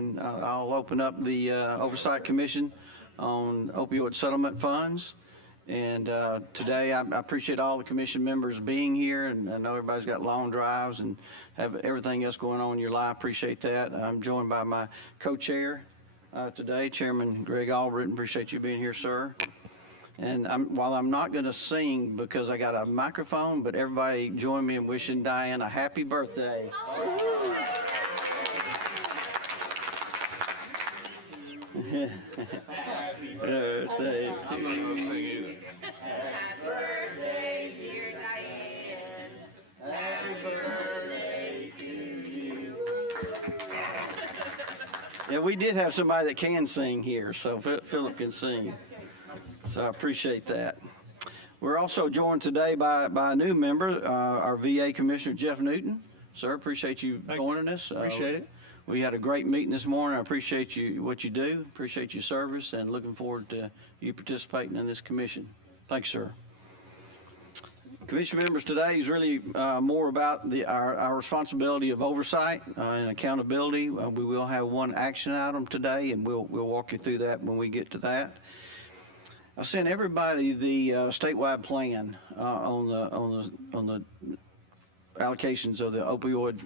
and I'll open up the Oversight Commission on Opioid Settlement Funds. And today I appreciate all the commission members being here, and I know everybody's got long drives and have everything else going on in your life. Appreciate that. I'm joined by my co-chair today, Chairman Greg Albritton. Appreciate you being here, sir. And while I'm not going to sing because I got a microphone, but everybody join me in wishing Diane a happy birthday. Happy birthday to you. Happy birthday, dear Diane. Happy birthday to you. Yeah, we did have somebody that can sing here, so Philip can sing. So I appreciate that. We're also joined today by a new member, our VA Commissioner, Jeff Newton. Sir, appreciate you joining us. Appreciate it. We had a great meeting this morning. I appreciate what you do, appreciate your service, and looking forward to you participating in this commission. Thanks, sir. Commission members, today is really more about our responsibility of oversight and accountability. We will have one action item today, and we'll walk you through that when we get to that. I sent everybody the statewide plan on the allocations of the opioid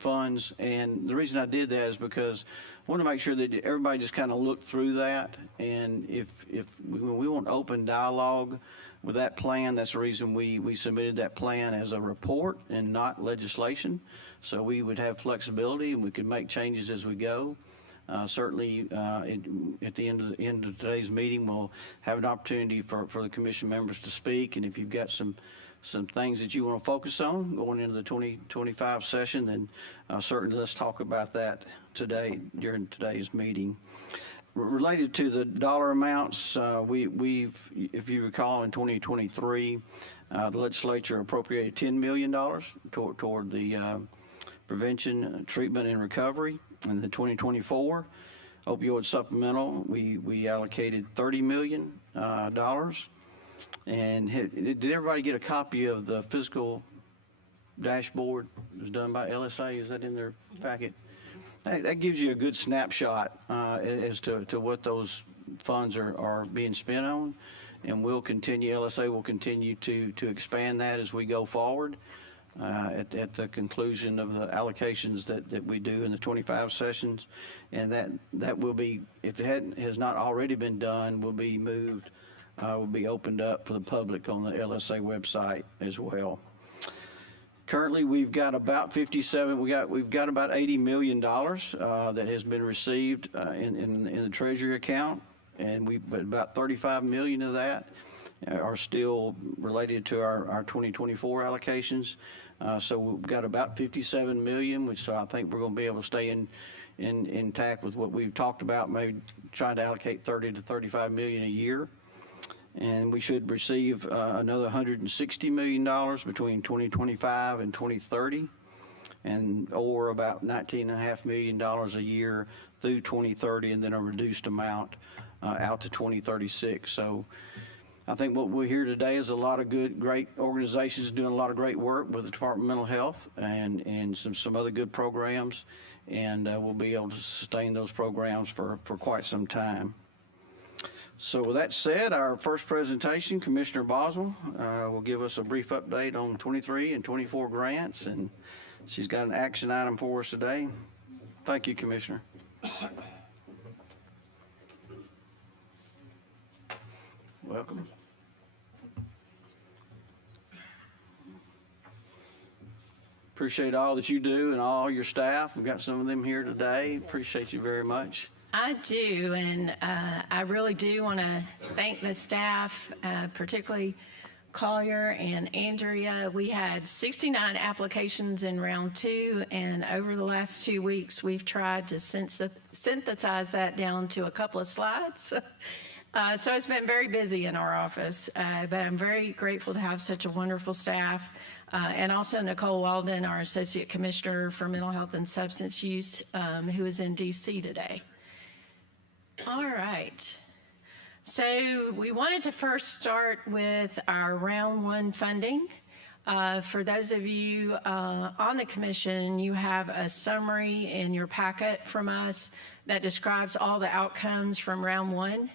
funds, and the reason I did that is because I want to make sure that everybody just kind of looked through that, and if we want open dialogue with that plan, that's the reason we submitted that plan as a report and not legislation, so we would have flexibility and we could make changes as we go. Certainly, at the end of today's meeting, we'll have an opportunity for the commission members to speak, and if you've got some things that you want to focus on going into the 2025 session, then certainly let's talk about that today during today's meeting. Related to the dollar amounts, we've, if you recall, in 2023, the legislature appropriated $10 million toward the prevention, treatment, and recovery. In the 2024 opioid supplemental, we allocated $30 million. And did everybody get a copy of the fiscal dashboard? It was done by LSA. Is that in their packet? That gives you a good snapshot as to what those funds are being spent on. And we'll continue, LSA will continue to expand that as we go forward. At the conclusion of the allocations that we do in the 25 sessions, and that will be, if it has not already been done, will be moved, will be opened up for the public on the LSA website as well. Currently, we've got about 57. We've got about $80 million that has been received in the Treasury account, and but about 35 million of that are still related to our 2024 allocations. So we've got about 57 million, which I think we're going to be able to stay intact with what we've talked about, maybe trying to allocate 30 to 35 million a year. And we should receive another $160 million between 2025 and 2030, or about $19.5 million a year through 2030, and then a reduced amount out to 2036. So I think what we hear today is a lot of great organizations doing a lot of great work with the Department of Mental Health and some other good programs, and we'll be able to sustain those programs for quite some time. So with that said, our first presentation, Commissioner Boswell will give us a brief update on 23 and 24 grants, and she's got an action item for us today. Thank you, Commissioner. Welcome. Appreciate all that you do and all your staff. We've got some of them here today. Appreciate you very much. I do, and I really do want to thank the staff, particularly Collier and Andrea. We had 69 applications in round 2, and over the last 2 weeks, we've tried to synthesize that down to a couple of slides. So it's been very busy in our office, but I'm very grateful to have such a wonderful staff, and also Nicole Walden, our Associate Commissioner for Mental Health and Substance Use, who is in D.C. today. All right. So we wanted to first start with our round 1 funding. For those of you on the commission, you have a summary in your packet from us that describes all the outcomes from round one.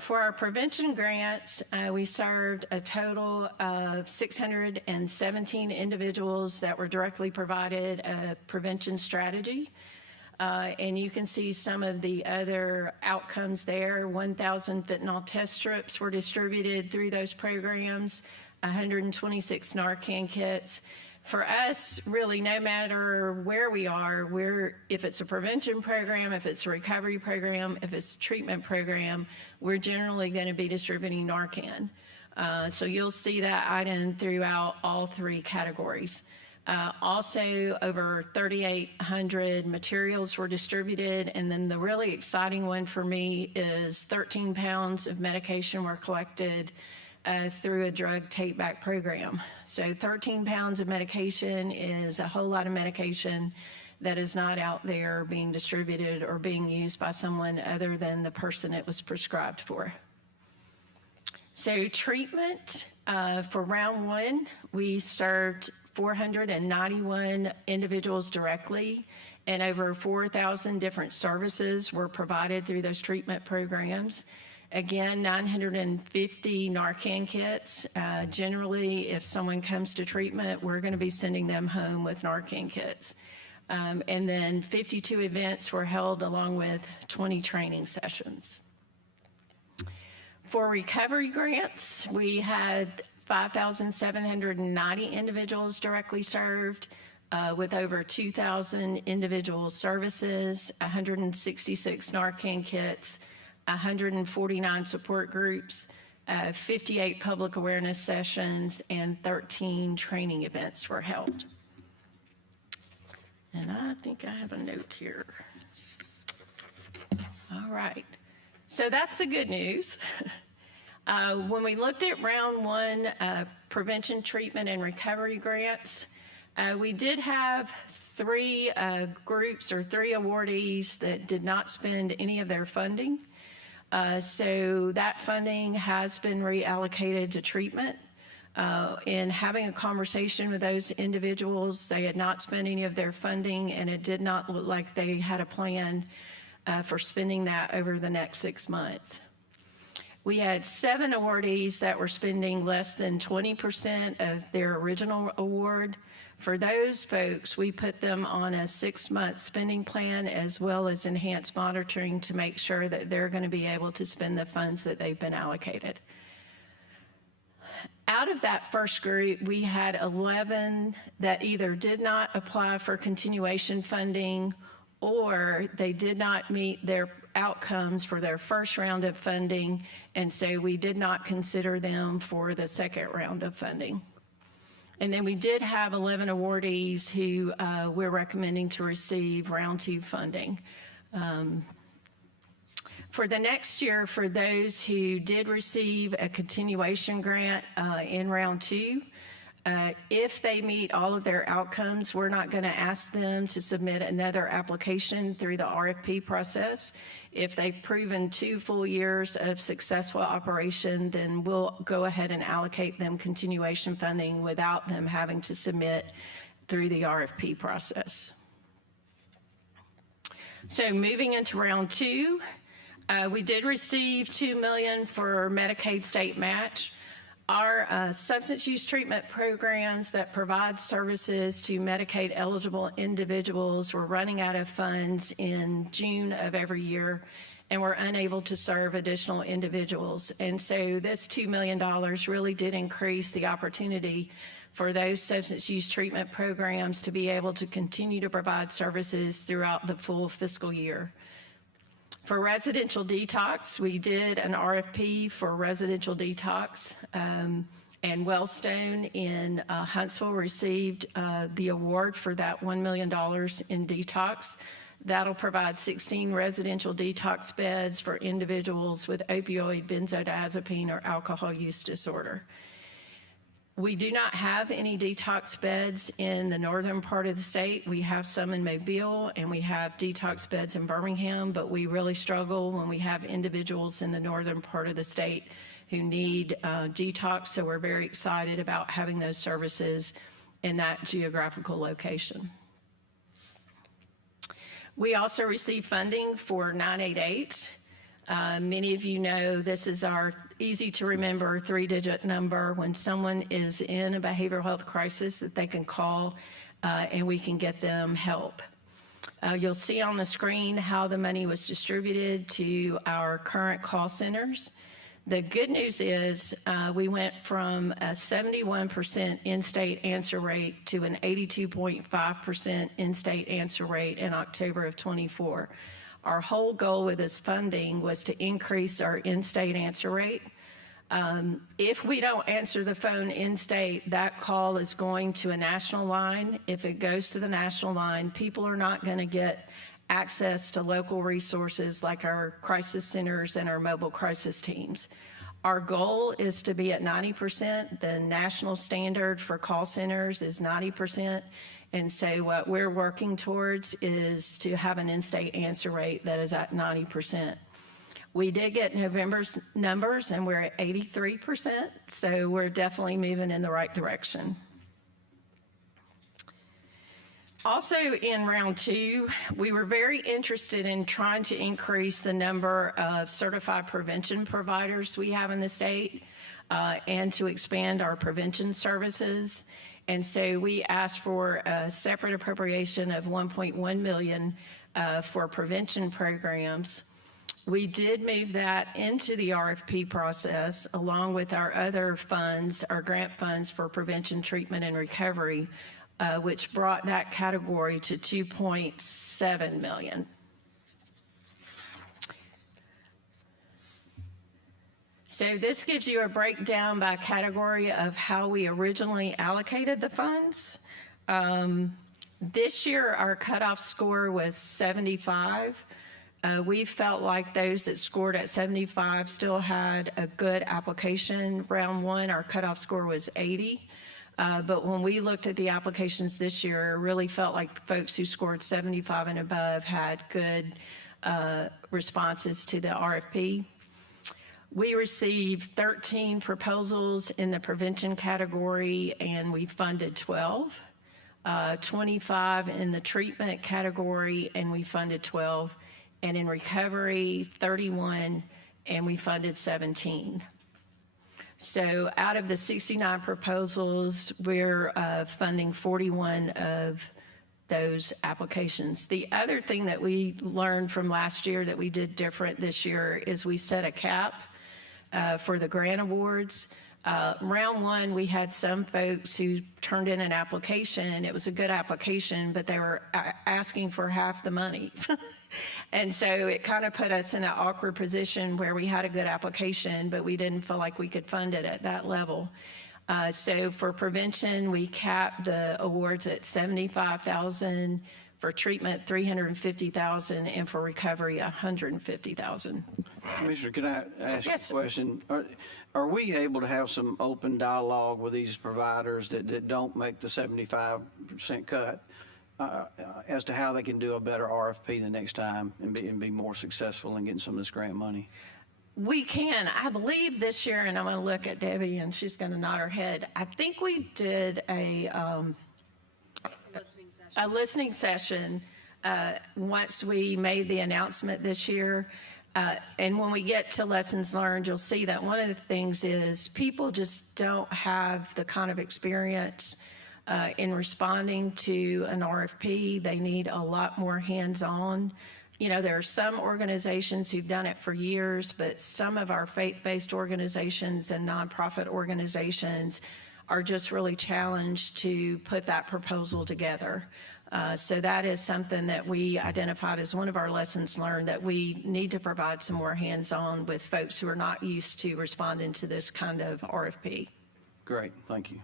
For our prevention grants, we served a total of 617 individuals that were directly provided a prevention strategy. And you can see some of the other outcomes there. 1,000 fentanyl test strips were distributed through those programs, 126 Narcan kits. For us, really, no matter where we are, if it's a prevention program, if it's a recovery program, if it's a treatment program, we're generally going to be distributing Narcan. So you'll see that item throughout all three categories. Also, over 3,800 materials were distributed, and then the really exciting one for me is 13 pounds of medication were collected through a drug take-back program. So 13 pounds of medication is a whole lot of medication that is not out there being distributed or being used by someone other than the person it was prescribed for. So treatment, for round one, we served 491 individuals directly, and over 4,000 different services were provided through those treatment programs. Again, 950 Narcan kits. Generally, if someone comes to treatment, we're going to be sending them home with Narcan kits. And then 52 events were held along with 20 training sessions. For recovery grants, we had 5,790 individuals directly served with over 2,000 individual services, 166 Narcan kits, 149 support groups, 58 public awareness sessions, and 13 training events were held. And I think I have a note here. All right. So that's the good news. When we looked at round one prevention, treatment, and recovery grants, we did have three groups or three awardees that did not spend any of their funding. So that funding has been reallocated to treatment. In having a conversation with those individuals, they had not spent any of their funding, and it did not look like they had a plan for spending that over the next 6 months. We had 7 awardees that were spending less than 20% of their original award. For those folks, we put them on a 6-month spending plan as well as enhanced monitoring to make sure that they're going to be able to spend the funds that they've been allocated. Out of that first group, we had 11 that either did not apply for continuation funding or they did not meet their outcomes for their first round of funding, and so we did not consider them for the second round of funding. And then we did have 11 awardees who we're recommending to receive round 2 funding. For the next year, for those who did receive a continuation grant in round 2, if they meet all of their outcomes, we're not going to ask them to submit another application through the RFP process. If they've proven 2 full years of successful operation, then we'll go ahead and allocate them continuation funding without them having to submit through the RFP process. So moving into round 2, we did receive $2 million for Medicaid state match. Our substance use treatment programs that provide services to Medicaid eligible individuals were running out of funds in June of every year and were unable to serve additional individuals. And so this $2 million really did increase the opportunity for those substance use treatment programs to be able to continue to provide services throughout the full fiscal year. For residential detox, we did an RFP for residential detox, and Wellstone in Huntsville received the award for that $1 million in detox. That'll provide 16 residential detox beds for individuals with opioid, benzodiazepine, or alcohol use disorder. We do not have any detox beds in the northern part of the state. We have some in Mobile and we have detox beds in Birmingham, but we really struggle when we have individuals in the northern part of the state who need detox. So we're very excited about having those services in that geographical location. We also receive funding for 988. Many of you know this is our easy to remember 3-digit number when someone is in a behavioral health crisis that they can call and we can get them help. You'll see on the screen how the money was distributed to our current call centers. The good news is we went from a 71% in-state answer rate to an 82.5% in-state answer rate in October of 24. Our whole goal with this funding was to increase our in-state answer rate. If we don't answer the phone in-state, that call is going to a national line. If it goes to the national line, people are not going to get access to local resources like our crisis centers and our mobile crisis teams. Our goal is to be at 90%. The national standard for call centers is 90%. And so what we're working towards is to have an in-state answer rate that is at 90%. We did get November's numbers and we're at 83%, so we're definitely moving in the right direction. Also in round 2, we were very interested in trying to increase the number of certified prevention providers we have in the state and to expand our prevention services. And so we asked for a separate appropriation of $1.1 million for prevention programs. We did move that into the RFP process along with our other funds, our grant funds for prevention, treatment, and recovery, which brought that category to $2.7 million. So this gives you a breakdown by category of how we originally allocated the funds. This year, our cutoff score was 75. We felt like those that scored at 75 still had a good application. Round 1, our cutoff score was 80. But when we looked at the applications this year, it really felt like folks who scored 75 and above had good responses to the RFP. We received 13 proposals in the prevention category, and we funded 12. 25 in the treatment category, and we funded 12. And in recovery, 31, and we funded 17. So out of the 69 proposals, we're funding 41 of those applications. The other thing that we learned from last year that we did different this year is we set a cap for the grant awards. Round 1, we had some folks who turned in an application. It was a good application, but they were asking for half the money. And so it kind of put us in an awkward position where we had a good application, but we didn't feel like we could fund it at that level. So for prevention, we capped the awards at $75,000, for treatment $350,000, and for recovery $150,000. Commissioner, can I ask Yes, a question? Are we able to have some open dialogue with these providers that don't make the 75% cut as to how they can do a better RFP the next time and be more successful in getting some of this grant money? We can. I believe this year, and I'm going to look at Debbie, and she's going to nod her head. I think we did a listening session once we made the announcement this year. And when we get to lessons learned, you'll see that one of the things is people just don't have the kind of experience in responding to an RFP. They need a lot more hands-on. You know, there are some organizations who've done it for years, but some of our faith-based organizations and nonprofit organizations are just really challenged to put that proposal together. So that is something that we identified as one of our lessons learned, that we need to provide some more hands-on with folks who are not used to responding to this kind of RFP. Great, thank you.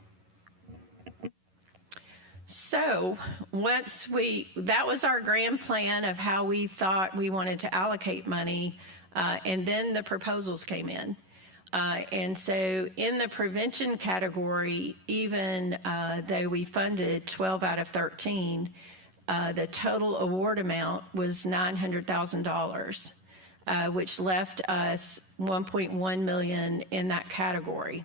So that was our grand plan of how we thought we wanted to allocate money, and then the proposals came in. And so in the prevention category, even though we funded 12 out of 13, the total award amount was $900,000. which left us 1.1 million in that category.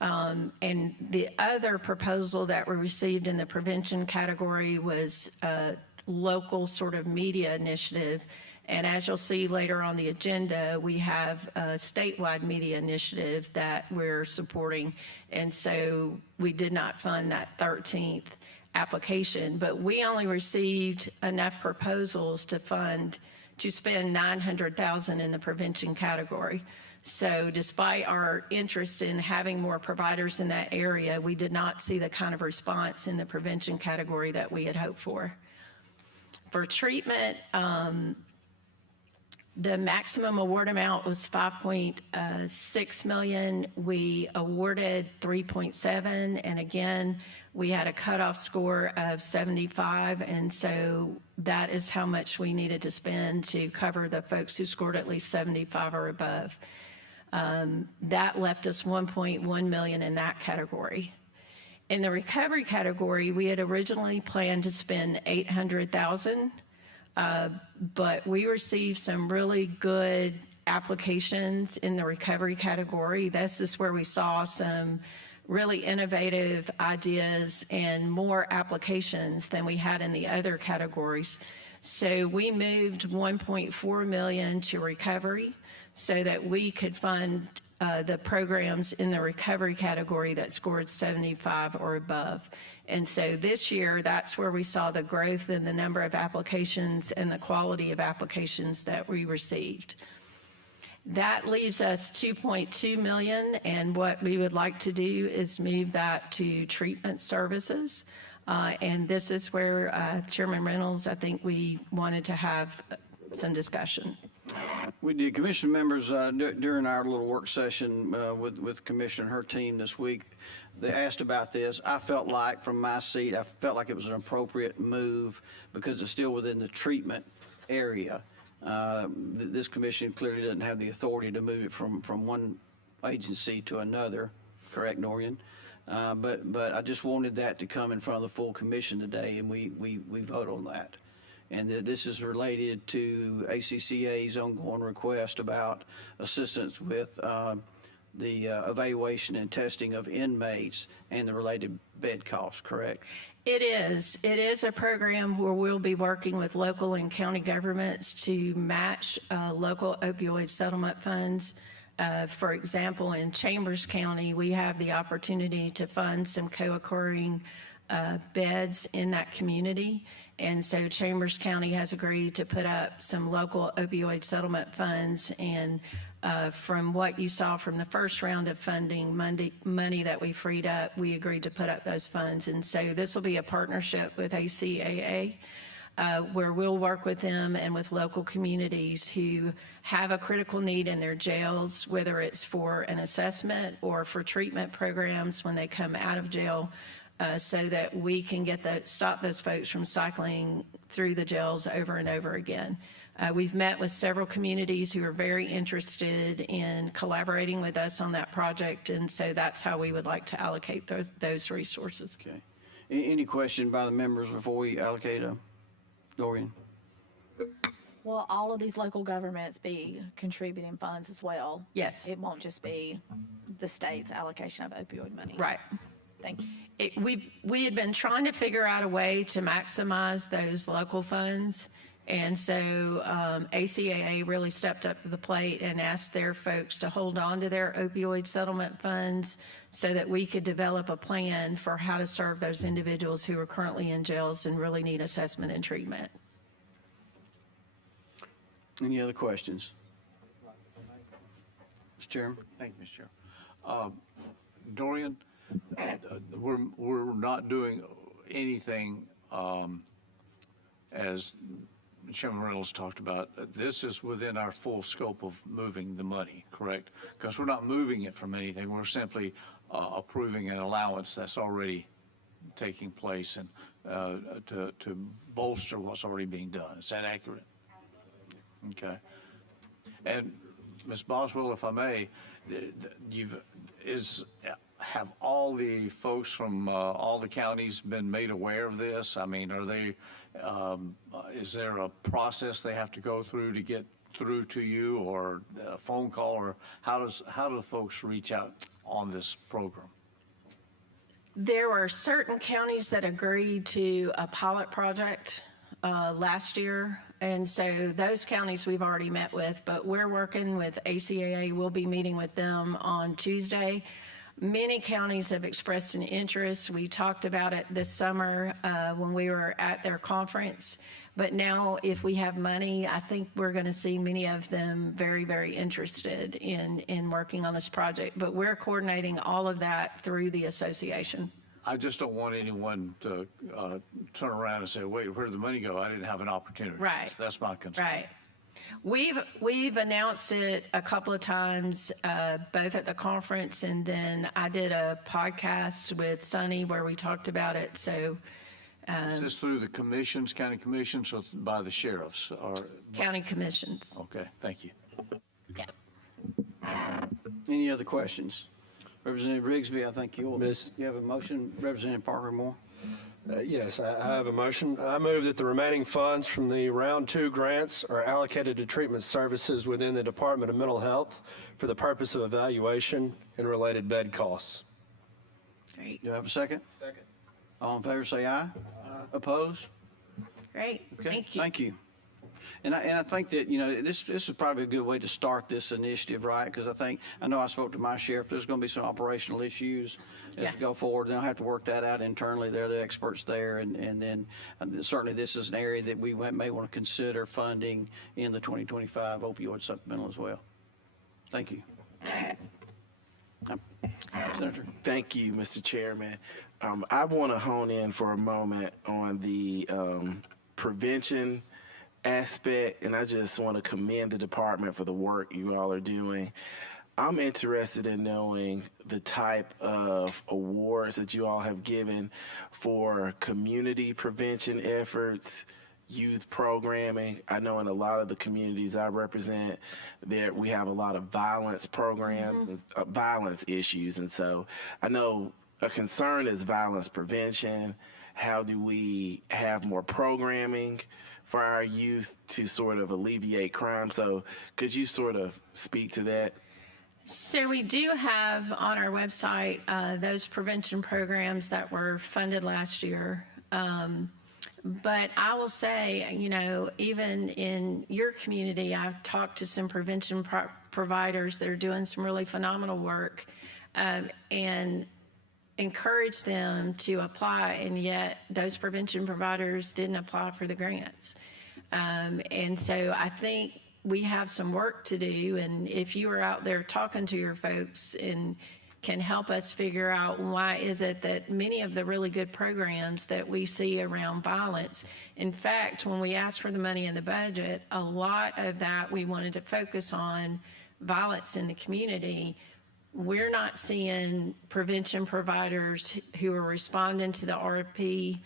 And the other proposal that we received in the prevention category was a local sort of media initiative. And as you'll see later on the agenda, we have a statewide media initiative that we're supporting. And so we did not fund that 13th application, but we only received enough proposals to spend $900,000 in the prevention category. So despite our interest in having more providers in that area, we did not see the kind of response in the prevention category that we had hoped for. For treatment, the maximum award amount was $5.6 million. We awarded $3.7, and again, we had a cutoff score of 75, and so that is how much we needed to spend to cover the folks who scored at least 75 or above. That left us $1.1 million in that category. In the recovery category, we had originally planned to spend $800,000. But we received some really good applications in the recovery category. This is where we saw some really innovative ideas and more applications than we had in the other categories. So we moved 1.4 million to recovery so that we could fund the programs in the recovery category that scored 75 or above. And so this year, that's where we saw the growth in the number of applications and the quality of applications that we received. That leaves us 2.2 million, and what we would like to do is move that to treatment services. And this is where Chairman Reynolds, I think we wanted to have some discussion. We did. Commission members, during our little work session with Commissioner and her team this week, they asked about this. I felt like, from my seat, I felt like it was an appropriate move because it's still within the treatment area. This commission clearly doesn't have the authority to move it from one agency to another, correct, Norian? But I just wanted that to come in front of the full commission today, and we vote on that. And this is related to ACCA's ongoing request about assistance with the evaluation and testing of inmates and the related bed costs, correct? It is. It is a program where we'll be working with local and county governments to match local opioid settlement funds. For example, in Chambers County, we have the opportunity to fund some co-occurring beds in that community. And so Chambers County has agreed to put up some local opioid settlement funds. And from what you saw from the first round of funding, money that we freed up, we agreed to put up those funds. And so this will be a partnership with ACAA, where we'll work with them and with local communities who have a critical need in their jails, whether it's for an assessment or for treatment programs when they come out of jail, so that we can stop those folks from cycling through the jails over and over again. We've met with several communities who are very interested in collaborating with us on that project, and so that's how we would like to allocate those resources. Okay. Any question by the members before we allocate them? Dorian? Will all of these local governments be contributing funds as well? Yes. It won't just be the state's allocation of opioid money? Right. Thank you. We had been trying to figure out a way to maximize those local funds. And so ACAA really stepped up to the plate and asked their folks to hold on to their opioid settlement funds so that we could develop a plan for how to serve those individuals who are currently in jails and really need assessment and treatment. Any other questions? Mr. Chairman? Thank you, Mr. Chair. Dorian, we're not doing anything as Chairman Reynolds talked about. This is within our full scope of moving the money, correct? Because we're not moving it from anything. We're simply approving an allowance that's already taking place and to bolster what's already being done. Is that accurate? Okay. And Ms. Boswell, if I may, have all the folks from all the counties been made aware of this? I mean, are they? Is there a process they have to go through to get through to you or a phone call, or how do folks reach out on this program? There were certain counties that agreed to a pilot project last year, and so those counties we've already met with, but we're working with ACAA. We'll be meeting with them on Tuesday. Many counties have expressed an interest. We talked about it this summer when we were at their conference. But now, if we have money, I think we're going to see many of them very, very interested in working on this project. But we're coordinating all of that through the association. I just don't want anyone to turn around and say, wait, where did the money go? I didn't have an opportunity. Right. That's my concern. Right. We've announced it a couple of times, both at the conference, and then I did a podcast with Sonny where we talked about it. So Is this through the commissions, county commissions, or by the sheriffs? Or county commissions. Okay, thank you. Yeah. Any other questions? Representative Rigsby, I think you Miss- have a motion. Representative Parker Moore. Yes, I have a motion. I move that the remaining funds from the Round 2 grants are allocated to treatment services within the Department of Mental Health for the purpose of evaluation and related bed costs. Great. Do I have a second? Second. All in favor, say aye. Aye. Opposed? Great. Okay, Thank you. Thank you. And I think that, this is probably a good way to start this initiative, right? Because I know I spoke to my sheriff. There's going to be some operational issues as we go forward. They'll have to work that out internally. They're the experts there. And then certainly this is an area that we may want to consider funding in the 2025 opioid supplemental as well. Thank you. Senator. Thank you, Mr. Chairman. I want to hone in for a moment on the prevention aspect, and I just want to commend the department for the work you all are doing. I'm interested in knowing the type of awards that you all have given for community prevention efforts, youth programming. I know in a lot of the communities I represent, we have a lot of violence programs, and, violence issues, and so I know a concern is violence prevention. How do we have more programming for our youth to sort of alleviate crime? So could you sort of speak to that? So we do have on our website those prevention programs that were funded last year. But I will say, even in your community, I've talked to some prevention providers that are doing some really phenomenal work and encourage them to apply, and yet those prevention providers didn't apply for the grants. And so I think we have some work to do, and if you are out there talking to your folks and can help us figure out why is it that many of the really good programs that we see around violence, in fact, when we asked for the money in the budget, a lot of that we wanted to focus on violence in the community. We're not seeing prevention providers who are responding to the RFP.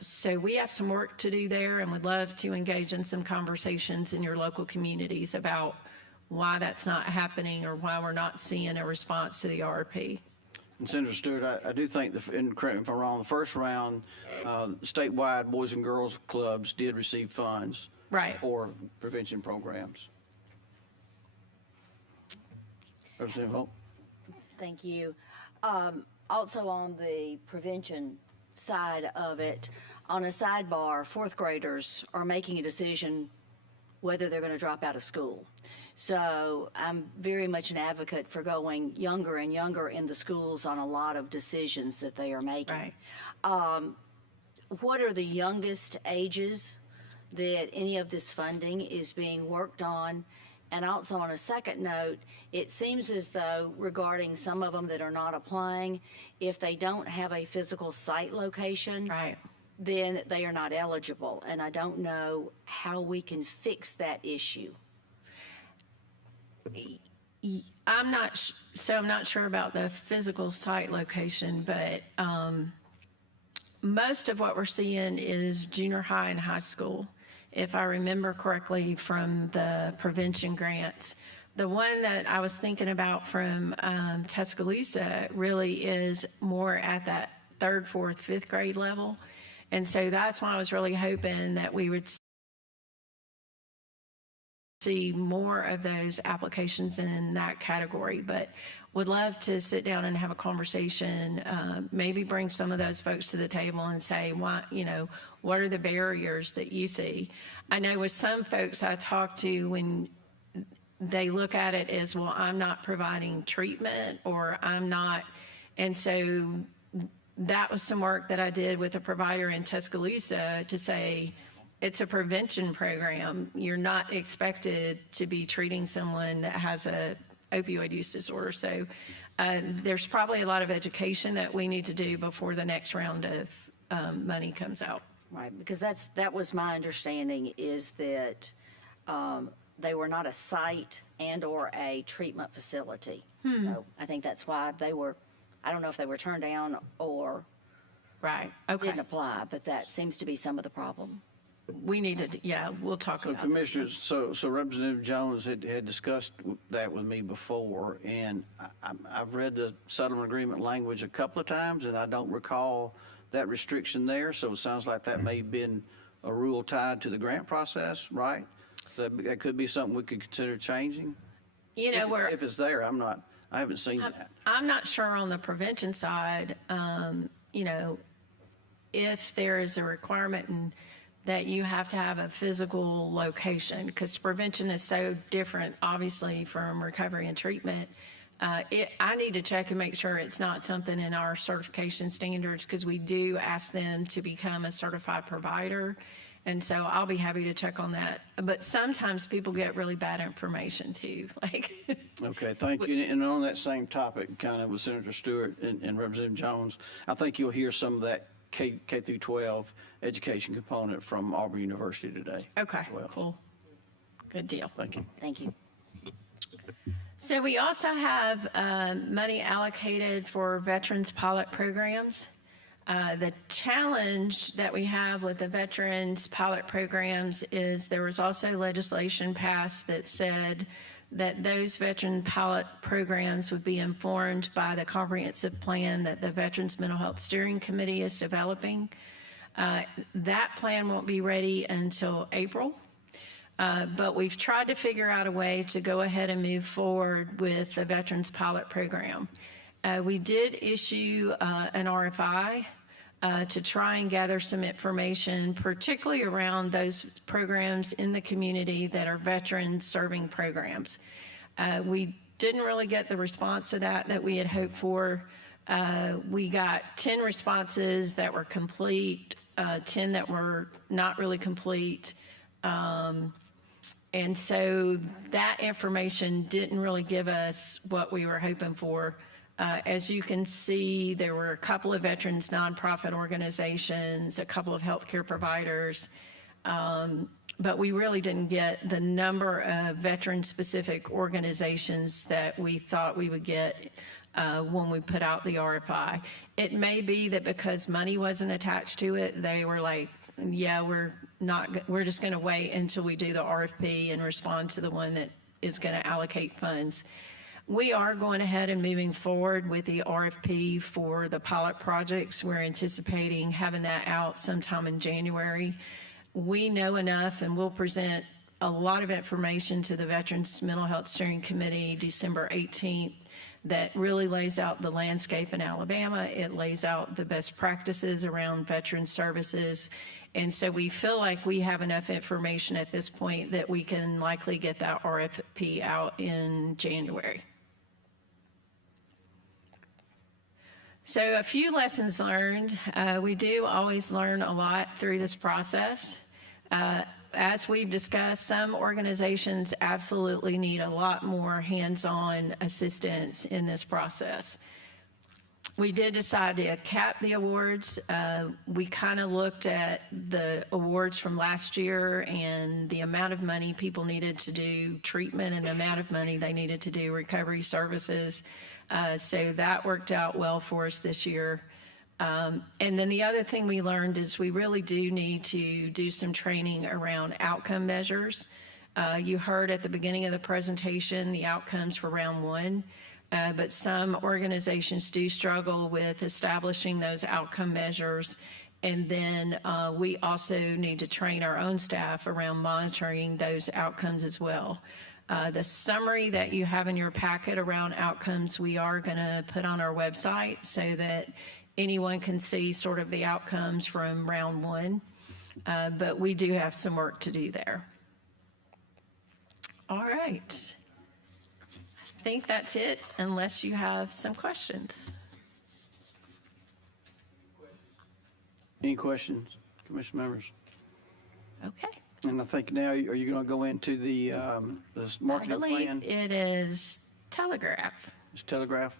So we have some work to do there, and would love to engage in some conversations in your local communities about why that's not happening or why we're not seeing a response to the RFP. And Senator Stewart, I do think, and correct me if I'm wrong, the first round, statewide Boys and Girls Clubs did receive funds for prevention programs. Representative Hope. Thank you. Also on the prevention side of it, on a sidebar, fourth graders are making a decision whether they're going to drop out of school. So I'm very much an advocate for going younger and younger in the schools on a lot of decisions that they are making. Right. What are the youngest ages that any of this funding is being worked on? And also on a second note, it seems as though regarding some of them that are not applying, if they don't have a physical site location, then they are not eligible. And I don't know how we can fix that issue. I'm not sure about the physical site location, but most of what we're seeing is junior high and high school, if I remember correctly from the prevention grants. The one that I was thinking about from Tuscaloosa really is more at that 3rd, 4th, 5th grade level. And so that's why I was really hoping that we would see more of those applications in that category, but would love to sit down and have a conversation, maybe bring some of those folks to the table and say, why, what are the barriers that you see? I know with some folks I talk to, when they look at it as, well, I'm not providing treatment, or I'm not, and so that was some work that I did with a provider in Tuscaloosa to say, it's a prevention program. You're not expected to be treating someone that has a opioid use disorder. So there's probably a lot of education that we need to do before the next round of money comes out. Right, because that was my understanding, is that they were not a site and or a treatment facility. So I think that's why I don't know if they were turned down or Right, okay. didn't apply, but that seems to be some of the problem. We need to, yeah, we'll talk So about that. Commissioners, so Representative Jones had discussed that with me before, and I've read the settlement agreement language a couple of times, and I don't recall that restriction there, so it sounds like that may have been a rule tied to the grant process, right? That could be something we could consider changing? If it's there, I haven't seen that. I'm not sure on the prevention side, if there is a requirement and that you have to have a physical location, because prevention is so different, obviously, from recovery and treatment. I need to check and make sure it's not something in our certification standards, because we do ask them to become a certified provider. And so I'll be happy to check on that. But sometimes people get really bad information too. Okay, thank you. And on that same topic, kind of with Senator Stewart and Representative Jones, I think you'll hear some of that K through 12 education component from Auburn University today. Okay, Well, cool. Good deal. thank you. Thank you. So we also have money allocated for veterans pilot programs. The challenge that we have with the veterans pilot programs is there was also legislation passed that said that those veteran pilot programs would be informed by the comprehensive plan that the Veterans Mental Health Steering Committee is developing. That plan won't be ready until April. But we've tried to figure out a way to go ahead and move forward with the Veterans Pilot Program. We did issue an RFI to try and gather some information, particularly around those programs in the community that are veterans serving programs. We didn't really get the response to that we had hoped for. We got 10 responses that were complete, 10 that were not really complete. And so that information didn't really give us what we were hoping for. As you can see, there were a couple of veterans nonprofit organizations, a couple of healthcare providers, but we really didn't get the number of veteran-specific organizations that we thought we would get when we put out the RFI. It may be that because money wasn't attached to it, they were like, yeah, we're just going to wait until we do the RFP and respond to the one that is going to allocate funds. We are going ahead and moving forward with the RFP for the pilot projects. We're anticipating having that out sometime in January. We know enough, and we'll present a lot of information to the Veterans Mental Health Steering Committee December 18th that really lays out the landscape in Alabama. It lays out the best practices around veteran services. And so we feel like we have enough information at this point that we can likely get that RFP out in January. So a few lessons learned. We do always learn a lot through this process. As we've discussed, some organizations absolutely need a lot more hands-on assistance in this process. We did decide to cap the awards. We kind of looked at the awards from last year and the amount of money people needed to do treatment and the amount of money they needed to do recovery services. So that worked out well for us this year. And then the other thing we learned is we really do need to do some training around outcome measures. You heard at the beginning of the presentation the outcomes for round one, but some organizations do struggle with establishing those outcome measures. And then we also need to train our own staff around monitoring those outcomes as well. The summary that you have in your packet around outcomes, we are going to put on our website so that anyone can see sort of the outcomes from round one. But we do have some work to do there. All right. I think that's it, unless you have some questions. Any questions, commission members? Okay. And I think now, are you going to go into the this marketing I believe plan? it is Telegraph. It's Telegraph?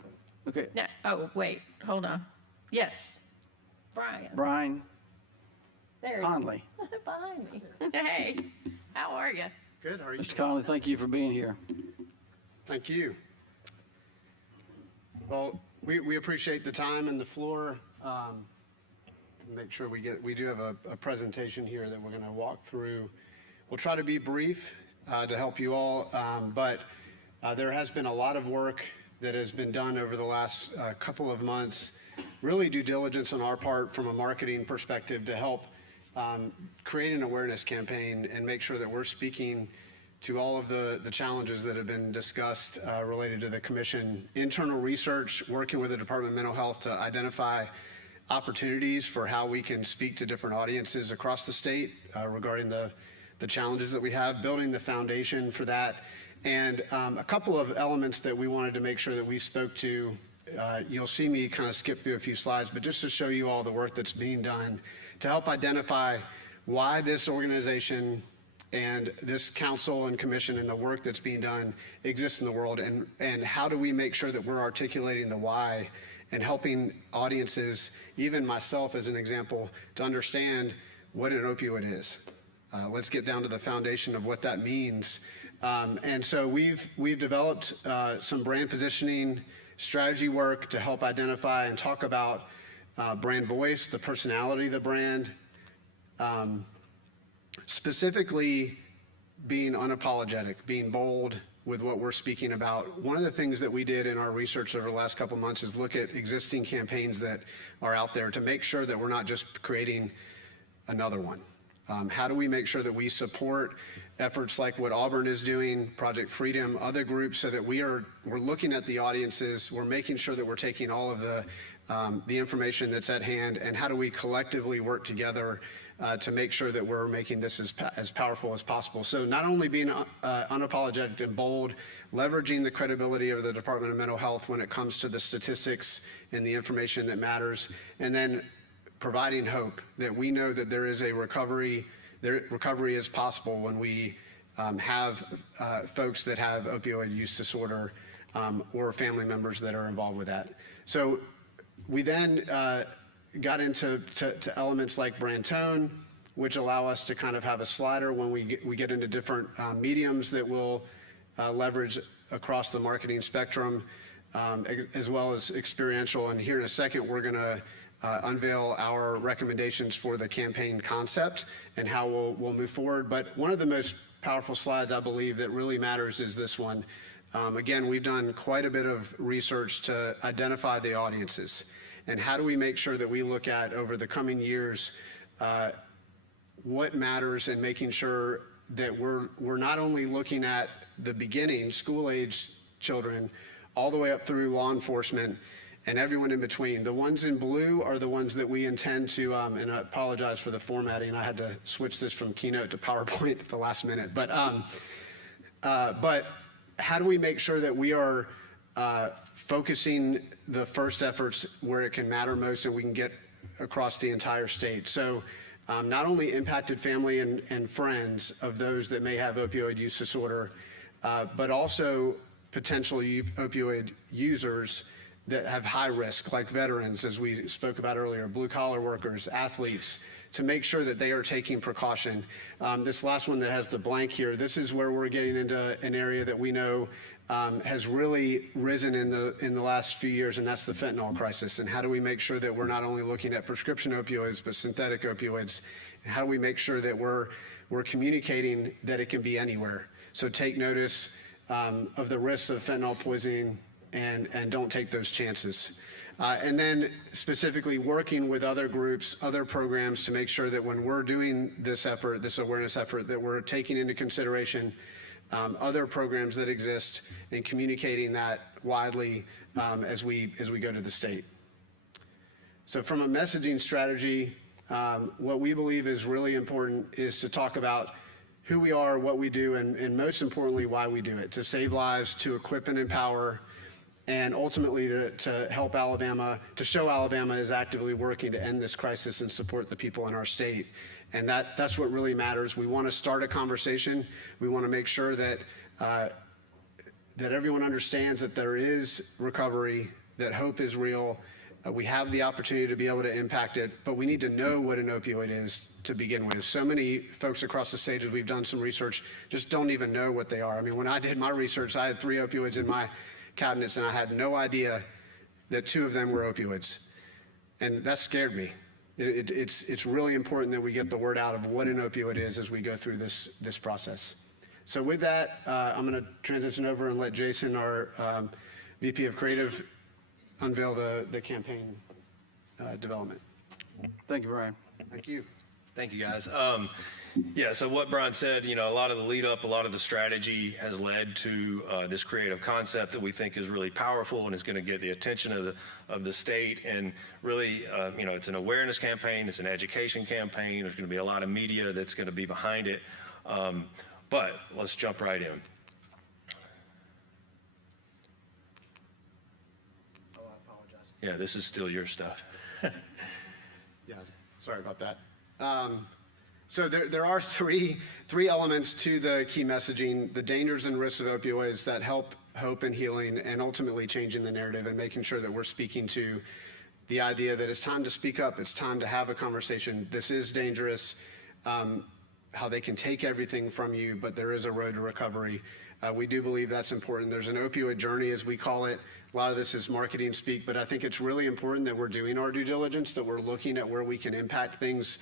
Okay. No, oh, wait, hold on. Yes, Brian. Brian There he is. Conley. Behind me. Hey, how are you? Good, how are you? Mr. Conley, thank you for being here. Thank you. Well, we appreciate the time and the floor. Make sure we do have a presentation here that we're going to walk through. We'll try to be brief to help you all, but there has been a lot of work that has been done over the last couple of months, really due diligence on our part from a marketing perspective to help create an awareness campaign and make sure that we're speaking to all of the challenges that have been discussed related to the commission. Internal research, working with the Department of Mental Health to identify opportunities for how we can speak to different audiences across the state regarding the challenges that we have, building the foundation for that. And a couple of elements that we wanted to make sure that we spoke to. You'll see me kind of skip through a few slides, but just to show you all the work that's being done to help identify why this organization and this council and commission and the work that's being done exists in the world, and how do we make sure that we're articulating the why and helping audiences, even myself as an example, to understand what an opioid is. Let's get down to the foundation of what that means. And so we've developed some brand positioning strategy work to help identify and talk about brand voice, the personality of the brand, specifically being unapologetic, being bold with what we're speaking about. One of the things that we did in our research over the last couple of months is look at existing campaigns that are out there to make sure that we're not just creating another one. How do we make sure that we support efforts like what Auburn is doing, Project Freedom, other groups, so that we're looking at the audiences, we're making sure that we're taking all of the information that's at hand, and how do we collectively work together to make sure that we're making this as powerful as possible. So not only being unapologetic and bold, leveraging the credibility of the Department of Mental Health when it comes to the statistics and the information that matters, and then providing hope that we know that there is a recovery. Recovery is possible when we have folks that have opioid use disorder or family members that are involved with that. So we then got into elements like brand tone, which allow us to kind of have a slider when we get into different mediums that will leverage across the marketing spectrum, as well as experiential. And here in a second, we're going to unveil our recommendations for the campaign concept and how we'll move forward. But one of the most powerful slides, I believe, that really matters is this one. Again, we've done quite a bit of research to identify the audiences. And how do we make sure that we look at, over the coming years, what matters, and making sure that we're not only looking at the beginning, school-age children, all the way up through law enforcement and everyone in between. The ones in blue are the ones that we intend to, and I apologize for the formatting. I had to switch this from Keynote to PowerPoint at the last minute. But how do we make sure that we are focusing the first efforts where it can matter most and we can get across the entire state? So not only impacted family and friends of those that may have opioid use disorder, but also potential opioid users that have high risk, like veterans, as we spoke about earlier, blue-collar workers, athletes, to make sure that they are taking precaution. This last one that has the blank here, this is where we're getting into an area that we know has really risen in the last few years, and that's the fentanyl crisis. And how do we make sure that we're not only looking at prescription opioids, but synthetic opioids? And how do we make sure that we're communicating that it can be anywhere? So take notice of the risks of fentanyl poisoning, and don't take those chances. And then specifically working with other groups, other programs to make sure that when we're doing this effort, this awareness effort, that we're taking into consideration other programs that exist and communicating that widely as we go to the state. So from a messaging strategy, what we believe is really important is to talk about who we are, what we do, and most importantly, why we do it, to save lives, to equip and empower, and ultimately to help Alabama, to show Alabama is actively working to end this crisis and support the people in our state. And that's what really matters. We want to start a conversation. We want to make sure that that everyone understands that there is recovery, that hope is real. We have the opportunity to be able to impact it, but we need to know what an opioid is to begin with. So many folks across the state, as we've done some research, just don't even know what they are. I mean, when I did my research, I had 3 opioids in my cabinets, and I had no idea that 2 of them were opioids. And that scared me. It's really important that we get the word out of what an opioid is as we go through this process. So with that, I'm going to transition over and let Jason, our VP of Creative, unveil the campaign development. Thank you, Brian. Thank you. Thank you, guys. Yeah, so what Brian said, you know, a lot of the lead up, a lot of the strategy has led to this creative concept that we think is really powerful and is going to get the attention of the state. And really, you know, it's an awareness campaign, it's an education campaign. There's going to be a lot of media that's going to be behind it. But let's jump right in. Oh, I apologize. Yeah, this is still your stuff. Yeah, sorry about that. So there are three elements to the key messaging: the dangers and risks of opioids that help hope and healing, and ultimately changing the narrative and making sure that we're speaking to the idea that it's time to speak up, it's time to have a conversation. This is dangerous, how they can take everything from you, but there is a road to recovery. We do believe that's important. There's an opioid journey, as we call it. A lot of this is marketing speak, but I think it's really important that we're doing our due diligence, that we're looking at where we can impact things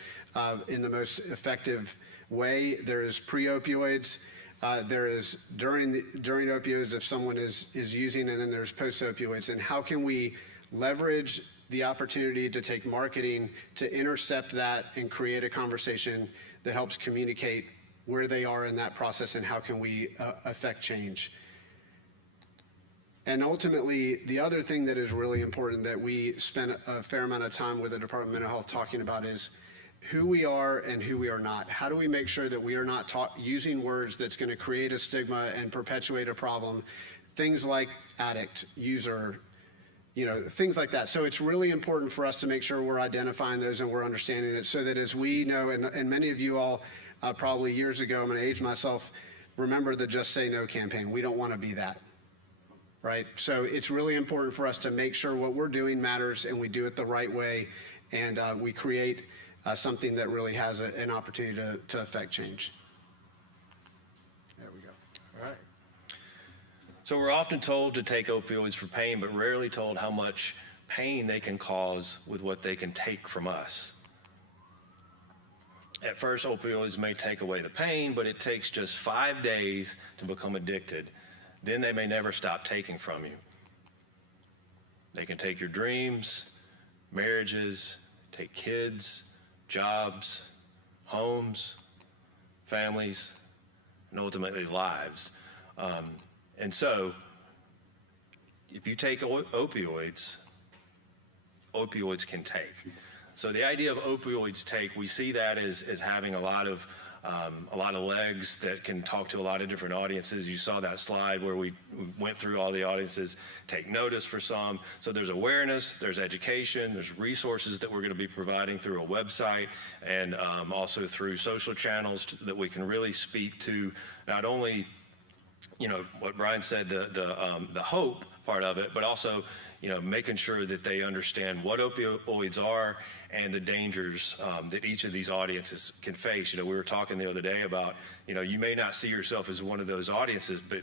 in the most effective way. There is pre-opioids, there is during opioids if someone is using, and then there's post-opioids. And how can we leverage the opportunity to take marketing to intercept that and create a conversation that helps communicate where they are in that process and how can we affect change. And ultimately, the other thing that is really important that we spend a fair amount of time with the Department of Mental Health talking about is who we are and who we are not. How do we make sure that we are not using words that's going to create a stigma and perpetuate a problem? Things like addict, user, you know, things like that. So it's really important for us to make sure we're identifying those and we're understanding it, so that as we know, and many of you all probably years ago, I'm going to age myself, remember the Just Say No campaign. We don't want to be that. Right? So it's really important for us to make sure what we're doing matters and we do it the right way, and we create something that really has an opportunity to affect change. There we go. All right. So we're often told to take opioids for pain, but rarely told how much pain they can cause with what they can take from us. At first, opioids may take away the pain, but it takes just 5 days to become addicted. Then they may never stop taking from you. They can take your dreams, marriages, take kids, jobs, homes, families, and ultimately lives. And so, if you take opioids, opioids can take. So the idea of opioids take, we see that as having a lot of legs that can talk to a lot of different audiences. You saw that slide where we went through all the audiences, take notice for some. So there's awareness, there's education, there's resources that we're going to be providing through a website, and also through social channels that we can really speak to not only, you know, what Brian said, the hope part of it, but also, you know, making sure that they understand what opioids are and the dangers that each of these audiences can face. You know, we were talking the other day about, you know, you may not see yourself as one of those audiences, but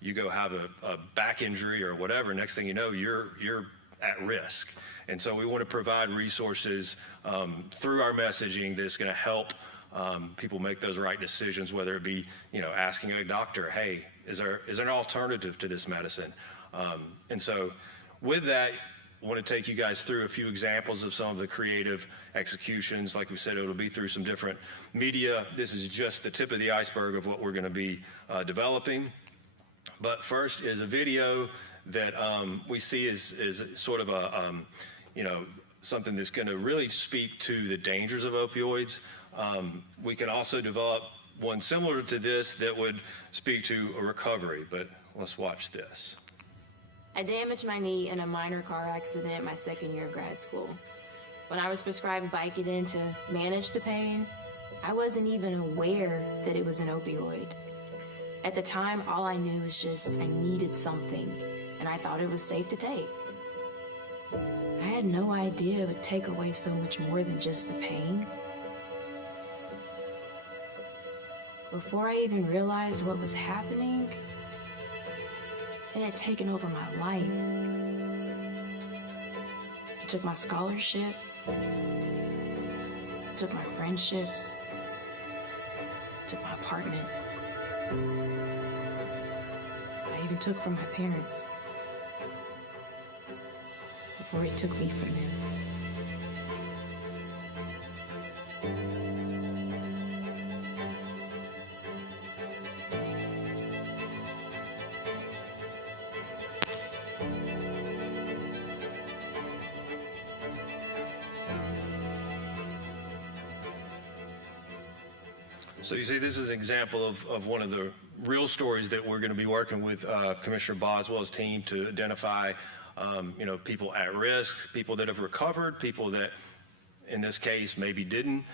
you go have a back injury or whatever, next thing you know, you're at risk. And so we want to provide resources through our messaging that's going to help people make those right decisions, whether it be, you know, asking a doctor, hey, is there an alternative to this medicine? And so with that, want to take you guys through a few examples of some of the creative executions. Like we said, it'll be through some different media. This is just the tip of the iceberg of what we're going to be developing. But first is a video that we see as sort of a, something that's going to really speak to the dangers of opioids. We can also develop one similar to this that would speak to a recovery, but let's watch this. I damaged my knee in a minor car accident my second year of grad school. When I was prescribed Vicodin to manage the pain, I wasn't even aware that it was an opioid. At the time, all I knew was just I needed something, and I thought it was safe to take. I had no idea it would take away so much more than just the pain. Before I even realized what was happening, it had taken over my life. It took my scholarship, it took my friendships, it took my apartment. I even took from my parents before it took me from them. So you see, this is an example of one of the real stories that we're going to be working with Commissioner Boswell's team to identify, people at risk, people that have recovered, people that, in this case, maybe didn't.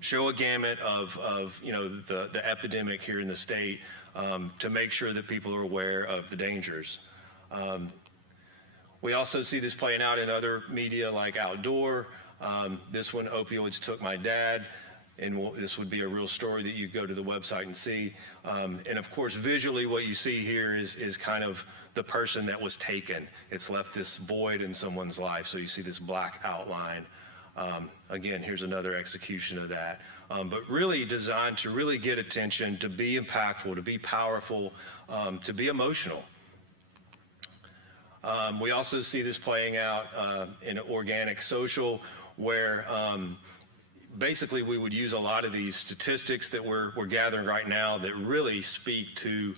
Show a gamut of the epidemic here in the state to make sure that people are aware of the dangers. We also see this playing out in other media like outdoor. This one, Opioids Took My Dad. And this would be a real story that you go to the website and see. And of course, visually, what you see here is kind of the person that was taken. It's left this void in someone's life. So you see this black outline. Again, here's another execution of that. But really designed to really get attention, to be impactful, to be powerful, to be emotional. We also see this playing out in organic social, where basically we would use a lot of these statistics that we're gathering right now that really speak to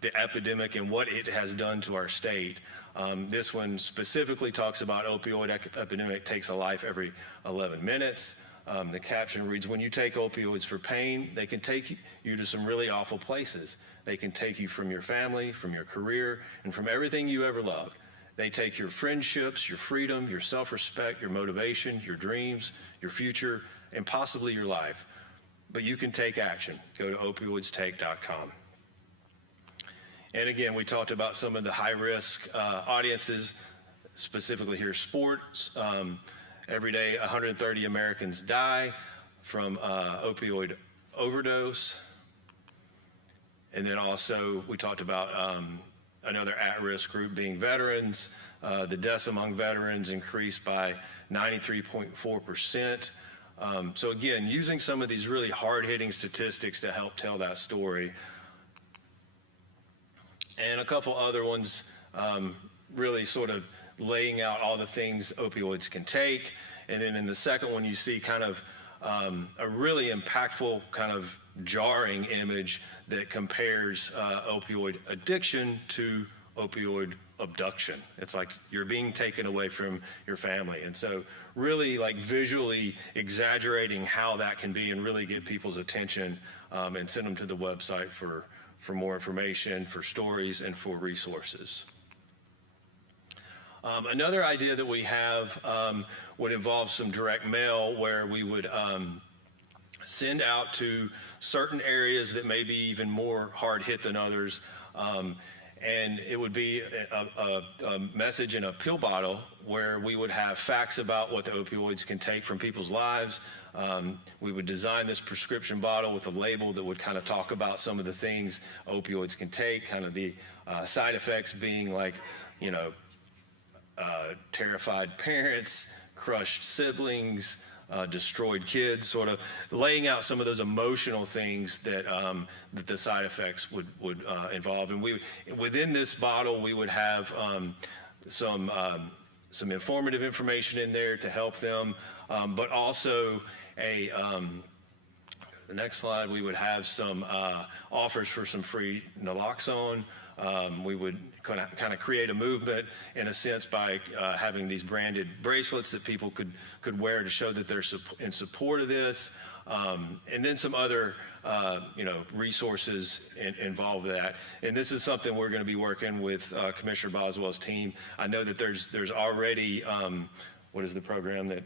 the epidemic and what it has done to our state. This one specifically talks about opioid epidemic takes a life every 11 minutes. The caption reads, when you take opioids for pain, they can take you to some really awful places. They can take you from your family, from your career, and from everything you ever loved. They take your friendships, your freedom, your self-respect, your motivation, your dreams, your future, and possibly your life. But you can take action. Go to opioidstake.com. And again, we talked about some of the high-risk audiences, specifically here, sports. Every day, 130 Americans die from opioid overdose. And then also, we talked about another at-risk group being veterans. The deaths among veterans increased by 93.4%. So again, using some of these really hard-hitting statistics to help tell that story. And a couple other ones really sort of laying out all the things opioids can take. And then in the second one, you see kind of a really impactful, kind of jarring image that compares opioid addiction to opioid abduction. It's like you're being taken away from your family. And so really like visually exaggerating how that can be and really get people's attention and send them to the website for more information, for stories, and for resources. Another idea that we have would involve some direct mail where we would send out to certain areas that may be even more hard hit than others. And it would be a message in a pill bottle where we would have facts about what the opioids can take from people's lives. We would design this prescription bottle with a label that would kind of talk about some of the things opioids can take, kind of the side effects being like, terrified parents, crushed siblings, destroyed kids, sort of laying out some of those emotional things that that the side effects would involve. And within this bottle, we would have some informative information in there to help them, but also the next slide, we would have some offers for some free naloxone. We would kind of create a movement in a sense by having these branded bracelets that people could wear to show that they're in support of this. And then some other, resources involved with that. And this is something we're going to be working with Commissioner Boswell's team. I know that there's already, what is the program that?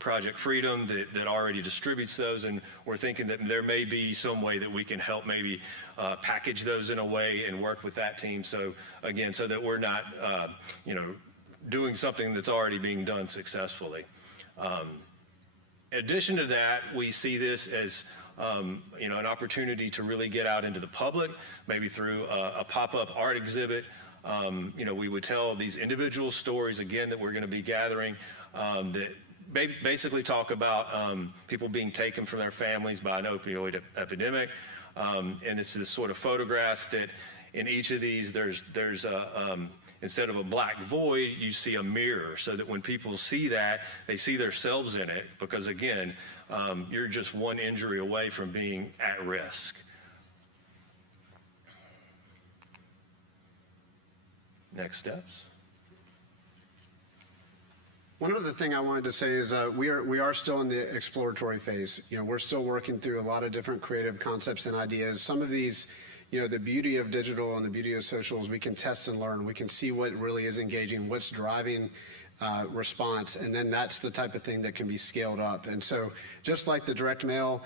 Project Freedom that already distributes those, and we're thinking that there may be some way that we can help maybe package those in a way and work with that team. So again, so that we're not, doing something that's already being done successfully. In addition to that, we see this as an opportunity to really get out into the public, maybe through a pop-up art exhibit. We would tell these individual stories again that we're going to be gathering that basically talk about people being taken from their families by an opioid epidemic. And it's this sort of photographs that in each of these, there's instead of a black void, you see a mirror, so that when people see that, they see themselves in it, because again, you're just one injury away from being at risk. Next steps. One other thing I wanted to say is we are still in the exploratory phase. We're still working through a lot of different creative concepts and ideas. Some of these, the beauty of digital and the beauty of social is we can test and learn. We can see what really is engaging, what's driving response, and then that's the type of thing that can be scaled up. And so just like the direct mail,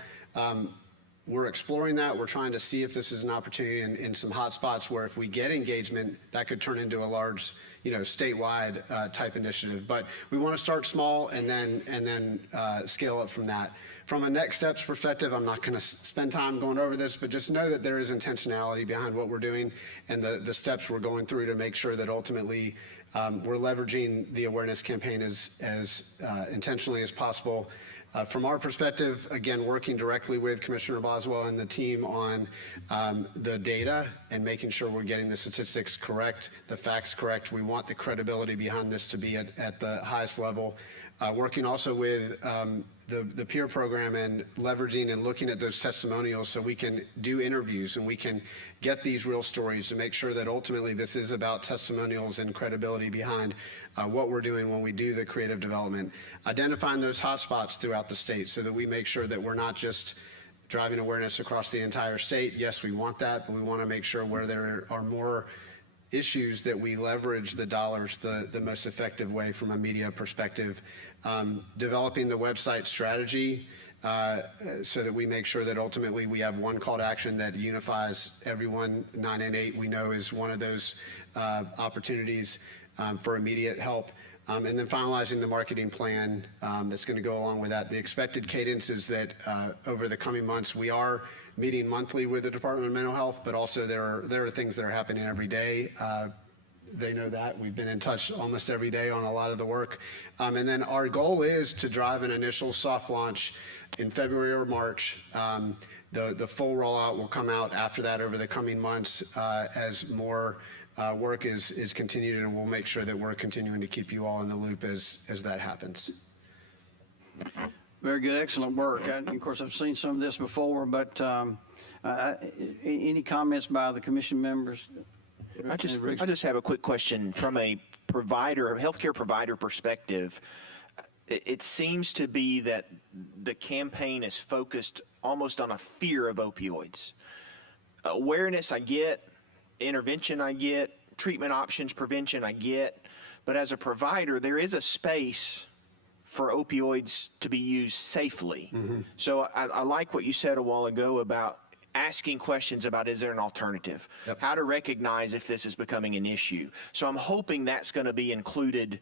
we're exploring that. We're trying to see if this is an opportunity in some hot spots where if we get engagement, that could turn into a large, statewide type initiative. But we want to start small and then scale up from that. From a next steps perspective, I'm not going to spend time going over this, but just know that there is intentionality behind what we're doing and the steps we're going through to make sure that ultimately we're leveraging the awareness campaign as intentionally as possible. From our perspective, again, working directly with Commissioner Boswell and the team on the data and making sure we're getting the statistics correct, the facts correct. We want the credibility behind this to be at the highest level. Working also with the peer program and leveraging and looking at those testimonials so we can do interviews and we can get these real stories to make sure that ultimately this is about testimonials and credibility behind what we're doing when we do the creative development. Identifying those hotspots throughout the state so that we make sure that we're not just driving awareness across the entire state. Yes, we want that, but we want to make sure where there are more issues that we leverage the dollars the most effective way from a media perspective. Developing the website strategy so that we make sure that ultimately we have one call to action that unifies everyone. 988 we know is one of those opportunities for immediate help. And then finalizing the marketing plan that's going to go along with that. The expected cadence is that over the coming months we are meeting monthly with the Department of Mental Health, but also there are things that are happening every day. They know that. We've been in touch almost every day on a lot of the work. And then our goal is to drive an initial soft launch in February or March. The full rollout will come out after that over the coming months as more work is continued, and we'll make sure that we're continuing to keep you all in the loop as that happens. Very good, excellent work. Of course, I've seen some of this before, but any comments by the commission members? I just have a quick question from a healthcare provider perspective. It seems to be that the campaign is focused almost on a fear of opioids. Awareness, I get. Intervention, I get. Treatment options, prevention, I get. But as a provider, there is a space for opioids to be used safely. Mm-hmm. So I like what you said a while ago about asking questions about, is there an alternative? Yep. How to recognize if this is becoming an issue. So I'm hoping that's going to be included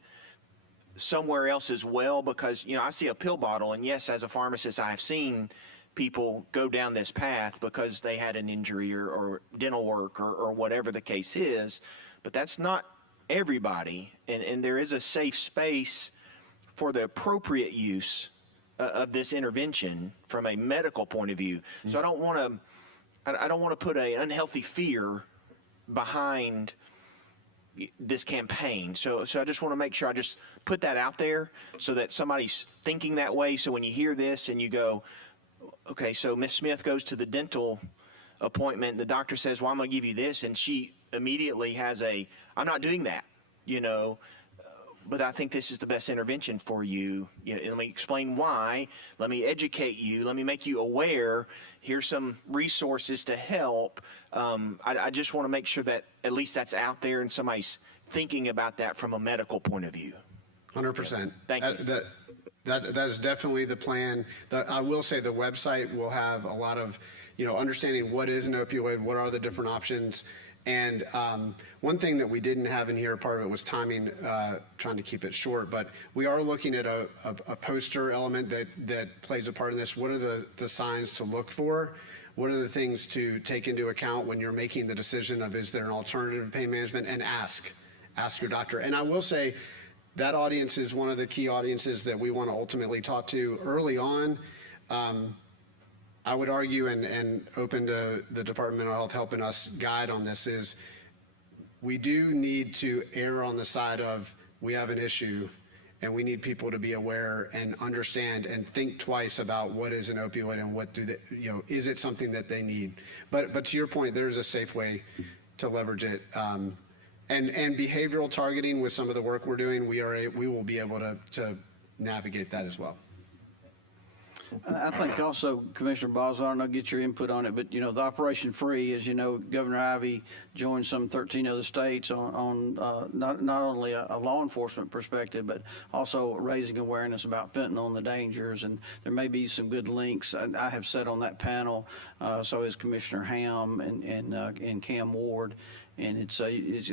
somewhere else as well, because, I see a pill bottle, and yes, as a pharmacist, I have seen people go down this path because they had an injury or dental work or whatever the case is, but that's not everybody, and there is a safe space for the appropriate use of this intervention from a medical point of view. Mm-hmm. So I don't want to put an unhealthy fear behind this campaign. So I just want to make sure I just put that out there so that somebody's thinking that way. So when you hear this and you go, okay, so Miss Smith goes to the dental appointment, the doctor says, well, I'm going to give you this, and she immediately has I'm not doing that, but I think this is the best intervention for you. Let me explain why. Let me educate you. Let me make you aware. Here's some resources to help. I just want to make sure that at least that's out there and somebody's thinking about that from a medical point of view. 100%. Thank you. That is definitely the plan. I will say the website will have a lot of, understanding what is an opioid, what are the different options. And one thing that we didn't have in here, part of it was timing, trying to keep it short, but we are looking at a poster element that plays a part in this. What are the signs to look for? What are the things to take into account when you're making the decision of, is there an alternative to pain management? And ask your doctor. And I will say that audience is one of the key audiences that we want to ultimately talk to early on. I would argue, and open to the Department of Mental Health helping us guide on this, is we do need to err on the side of, we have an issue and we need people to be aware and understand and think twice about what is an opioid and what is it something that they need. But to your point, there's a safe way to leverage it. And behavioral targeting with some of the work we're doing, we will be able to navigate that as well. I think also, Commissioner Balzar, I'll get your input on it, but, the Operation Free, as you know, Governor Ivey joined some 13 other states on not only a law enforcement perspective, but also raising awareness about fentanyl and the dangers, and there may be some good links. I have sat on that panel, so has Commissioner Ham and Cam Ward, and it's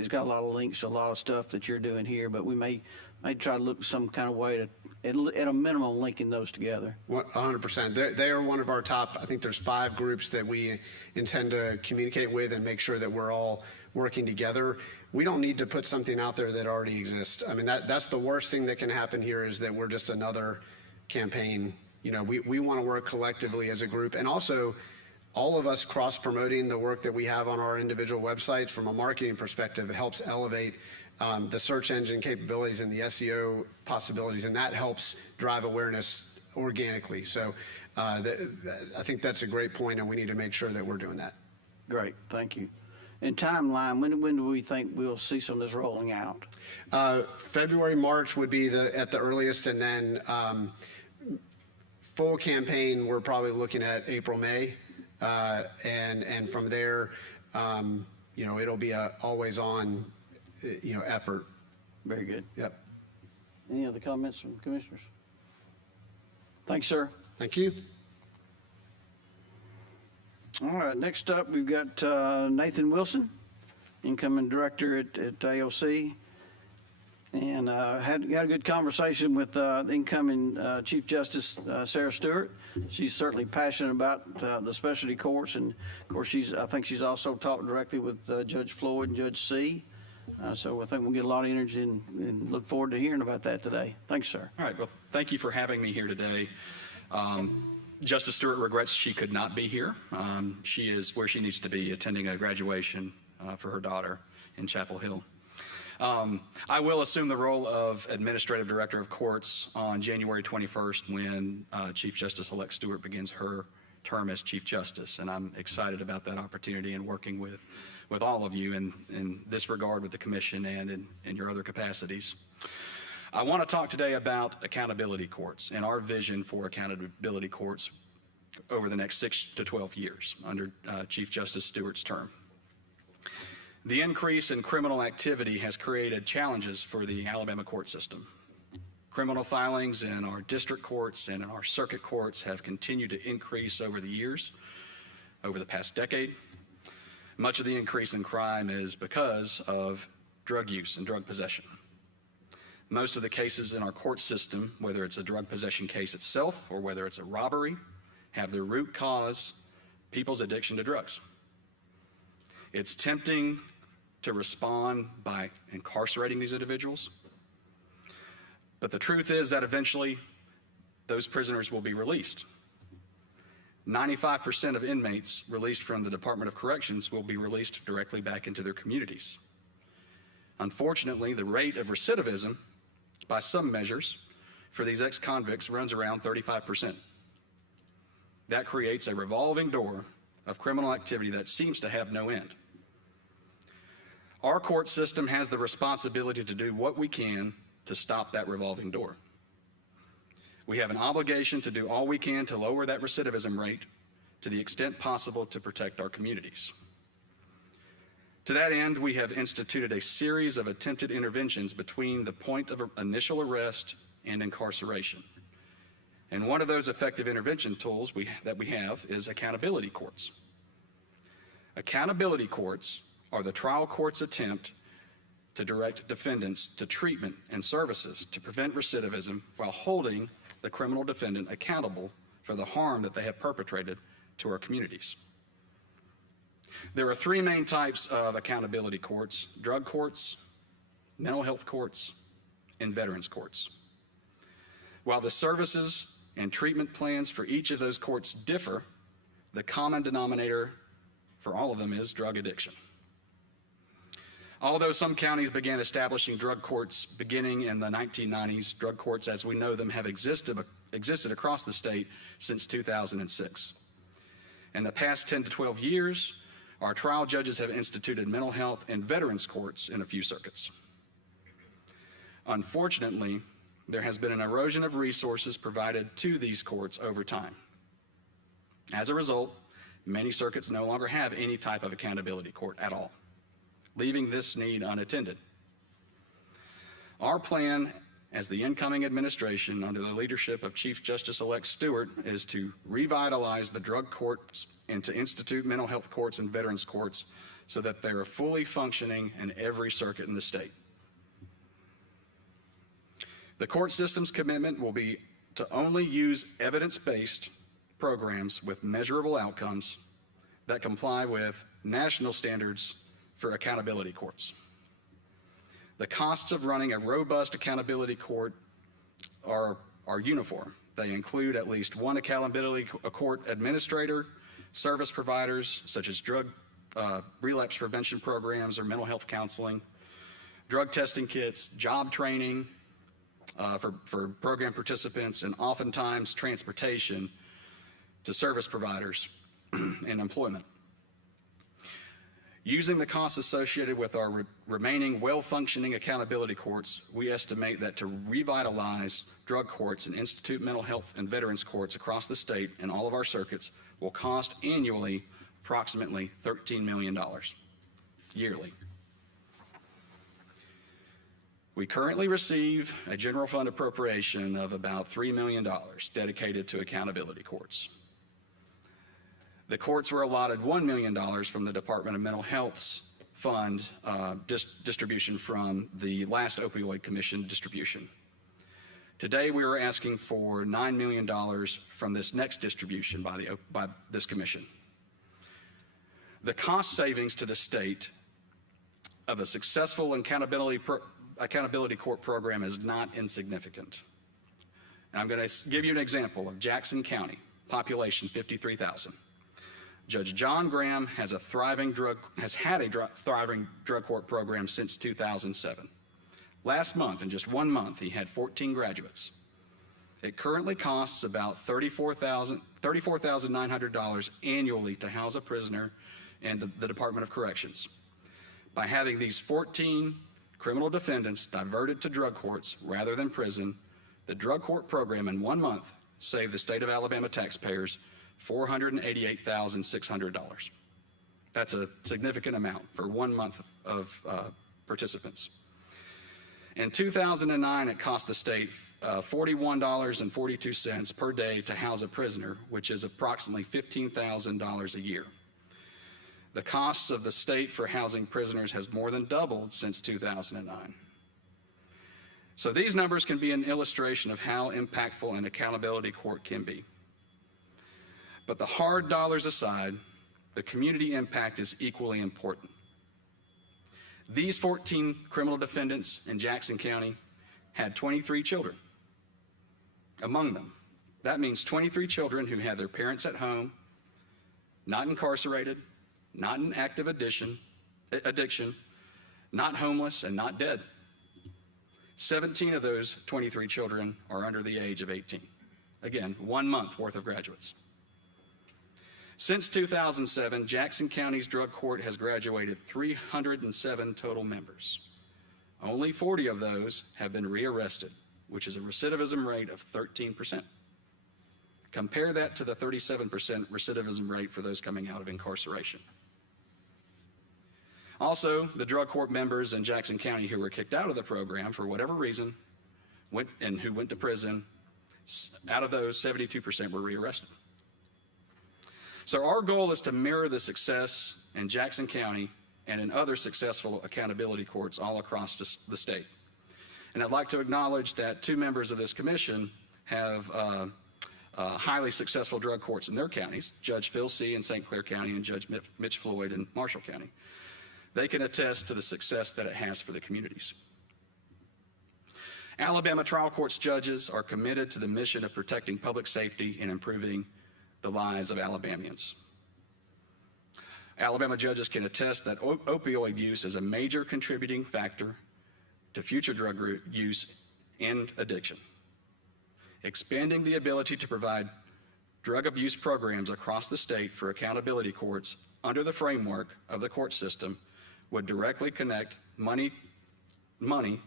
got a lot of links to a lot of stuff that you're doing here, but we may try to look some kind of way to, at a minimum, linking those together. 100%. They are one of our top, I think there's 5 groups that we intend to communicate with and make sure that we're all working together. We don't need to put something out there that already exists. I mean, that's the worst thing that can happen here, is that we're just another campaign. We want to work collectively as a group, and also all of us cross-promoting the work that we have on our individual websites from a marketing perspective. It helps elevate the search engine capabilities and the SEO possibilities, and that helps drive awareness organically. So I think that's a great point, and we need to make sure that we're doing that. Great, thank you. And timeline, when do we think we'll see some of this rolling out? February, March would be at the earliest, and then full campaign, we're probably looking at April, May, and from there, it'll be a always on effort. Very good. Yep. Any other comments from commissioners? Thanks, sir. Thank you. All right, next up, we've got Nathan Wilson, incoming director at AOC. And had a good conversation with the incoming Chief Justice Sarah Stewart. She's certainly passionate about the specialty courts, and of course I think she's also talked directly with Judge Floyd and Judge C. So I think we'll get a lot of energy and look forward to hearing about that today. Thanks, sir. All right. Well, thank you for having me here today. Justice Stewart regrets she could not be here. She is where she needs to be, attending a graduation for her daughter in Chapel Hill. I will assume the role of Administrative Director of Courts on January 21st when Chief Justice-elect Stewart begins her term as Chief Justice, and I'm excited about that opportunity and working with all of you in this regard with the Commission and in your other capacities. I want to talk today about accountability courts and our vision for accountability courts over the next 6 to 12 years under Chief Justice Stewart's term. The increase in criminal activity has created challenges for the Alabama court system. Criminal filings in our district courts and in our circuit courts have continued to increase over the years, over the past decade. Much of the increase in crime is because of drug use and drug possession. Most of the cases in our court system, whether it's a drug possession case itself or whether it's a robbery, have their root cause people's addiction to drugs. It's tempting to respond by incarcerating these individuals, but the truth is that eventually those prisoners will be released. 95% of inmates released from the Department of Corrections will be released directly back into their communities. Unfortunately, the rate of recidivism, by some measures, for these ex-convicts runs around 35%. That creates a revolving door of criminal activity that seems to have no end. Our court system has the responsibility to do what we can to stop that revolving door. We have an obligation to do all we can to lower that recidivism rate to the extent possible to protect our communities. To that end, we have instituted a series of attempted interventions between the point of initial arrest and incarceration. And one of those effective intervention tools that we have is accountability courts. Accountability courts are the trial court's attempt to direct defendants to treatment and services to prevent recidivism while holding the criminal defendant accountable for the harm that they have perpetrated to our communities. There are three main types of accountability courts: drug courts, mental health courts, and veterans courts. While the services and treatment plans for each of those courts differ, the common denominator for all of them is drug addiction. Although some counties began establishing drug courts beginning in the 1990s, drug courts as we know them have existed across the state since 2006. In the past 10 to 12 years, our trial judges have instituted mental health and veterans courts in a few circuits. Unfortunately, there has been an erosion of resources provided to these courts over time. As a result, many circuits no longer have any type of accountability court at all, leaving this need unattended. Our plan as the incoming administration under the leadership of Chief Justice-elect Stewart is to revitalize the drug courts and to institute mental health courts and veterans courts so that they are fully functioning in every circuit in the state. The court system's commitment will be to only use evidence-based programs with measurable outcomes that comply with national standards for accountability courts. The costs of running a robust accountability court are uniform. They include at least one accountability court administrator, service providers such as drug relapse prevention programs or mental health counseling, drug testing kits, job training for program participants, and oftentimes transportation to service providers and employment. Using the costs associated with our remaining well-functioning accountability courts, we estimate that to revitalize drug courts and institute mental health and veterans courts across the state and all of our circuits will cost annually approximately $13 million yearly. We currently receive a general fund appropriation of about $3 million dedicated to accountability courts. The courts were allotted $1 million from the Department of Mental Health's fund distribution from the last Opioid Commission distribution. Today we are asking for $9 million from this next distribution by this commission. The cost savings to the state of a successful accountability court program is not insignificant. And I'm going to give you an example of Jackson County, population 53,000. Judge John Graham has had a thriving drug court program since 2007. Last month, in just 1 month, he had 14 graduates. It currently costs about $34,900 annually to house a prisoner in the Department of Corrections. By having these 14 criminal defendants diverted to drug courts rather than prison, the drug court program in 1 month saved the state of Alabama taxpayers $488,600. That's a significant amount for 1 month of participants. In 2009, it cost the state $41.42 per day to house a prisoner, which is approximately $15,000 a year. The costs of the state for housing prisoners has more than doubled since 2009. So these numbers can be an illustration of how impactful an accountability court can be. But the hard dollars aside, the community impact is equally important. These 14 criminal defendants in Jackson County had 23 children among them. That means 23 children who had their parents at home, not incarcerated, not in active addiction, not homeless, and not dead. 17 of those 23 children are under the age of 18. Again, 1 month worth of graduates. Since 2007, Jackson County's drug court has graduated 307 total members. Only 40 of those have been rearrested, which is a recidivism rate of 13%. Compare that to the 37% recidivism rate for those coming out of incarceration. Also, the drug court members in Jackson County who were kicked out of the program for whatever reason who went to prison, out of those, 72% were rearrested. So our goal is to mirror the success in Jackson County and in other successful accountability courts all across the state. And I'd like to acknowledge that 2 members of this commission have highly successful drug courts in their counties, Judge Phil C. in St. Clair County and Judge Mitch Floyd in Marshall County. They can attest to the success that it has for the communities. Alabama trial courts judges are committed to the mission of protecting public safety and improving the lives of Alabamians. Alabama judges can attest that opioid use is a major contributing factor to future drug use and addiction. Expanding the ability to provide drug abuse programs across the state for accountability courts under the framework of the court system would directly connect money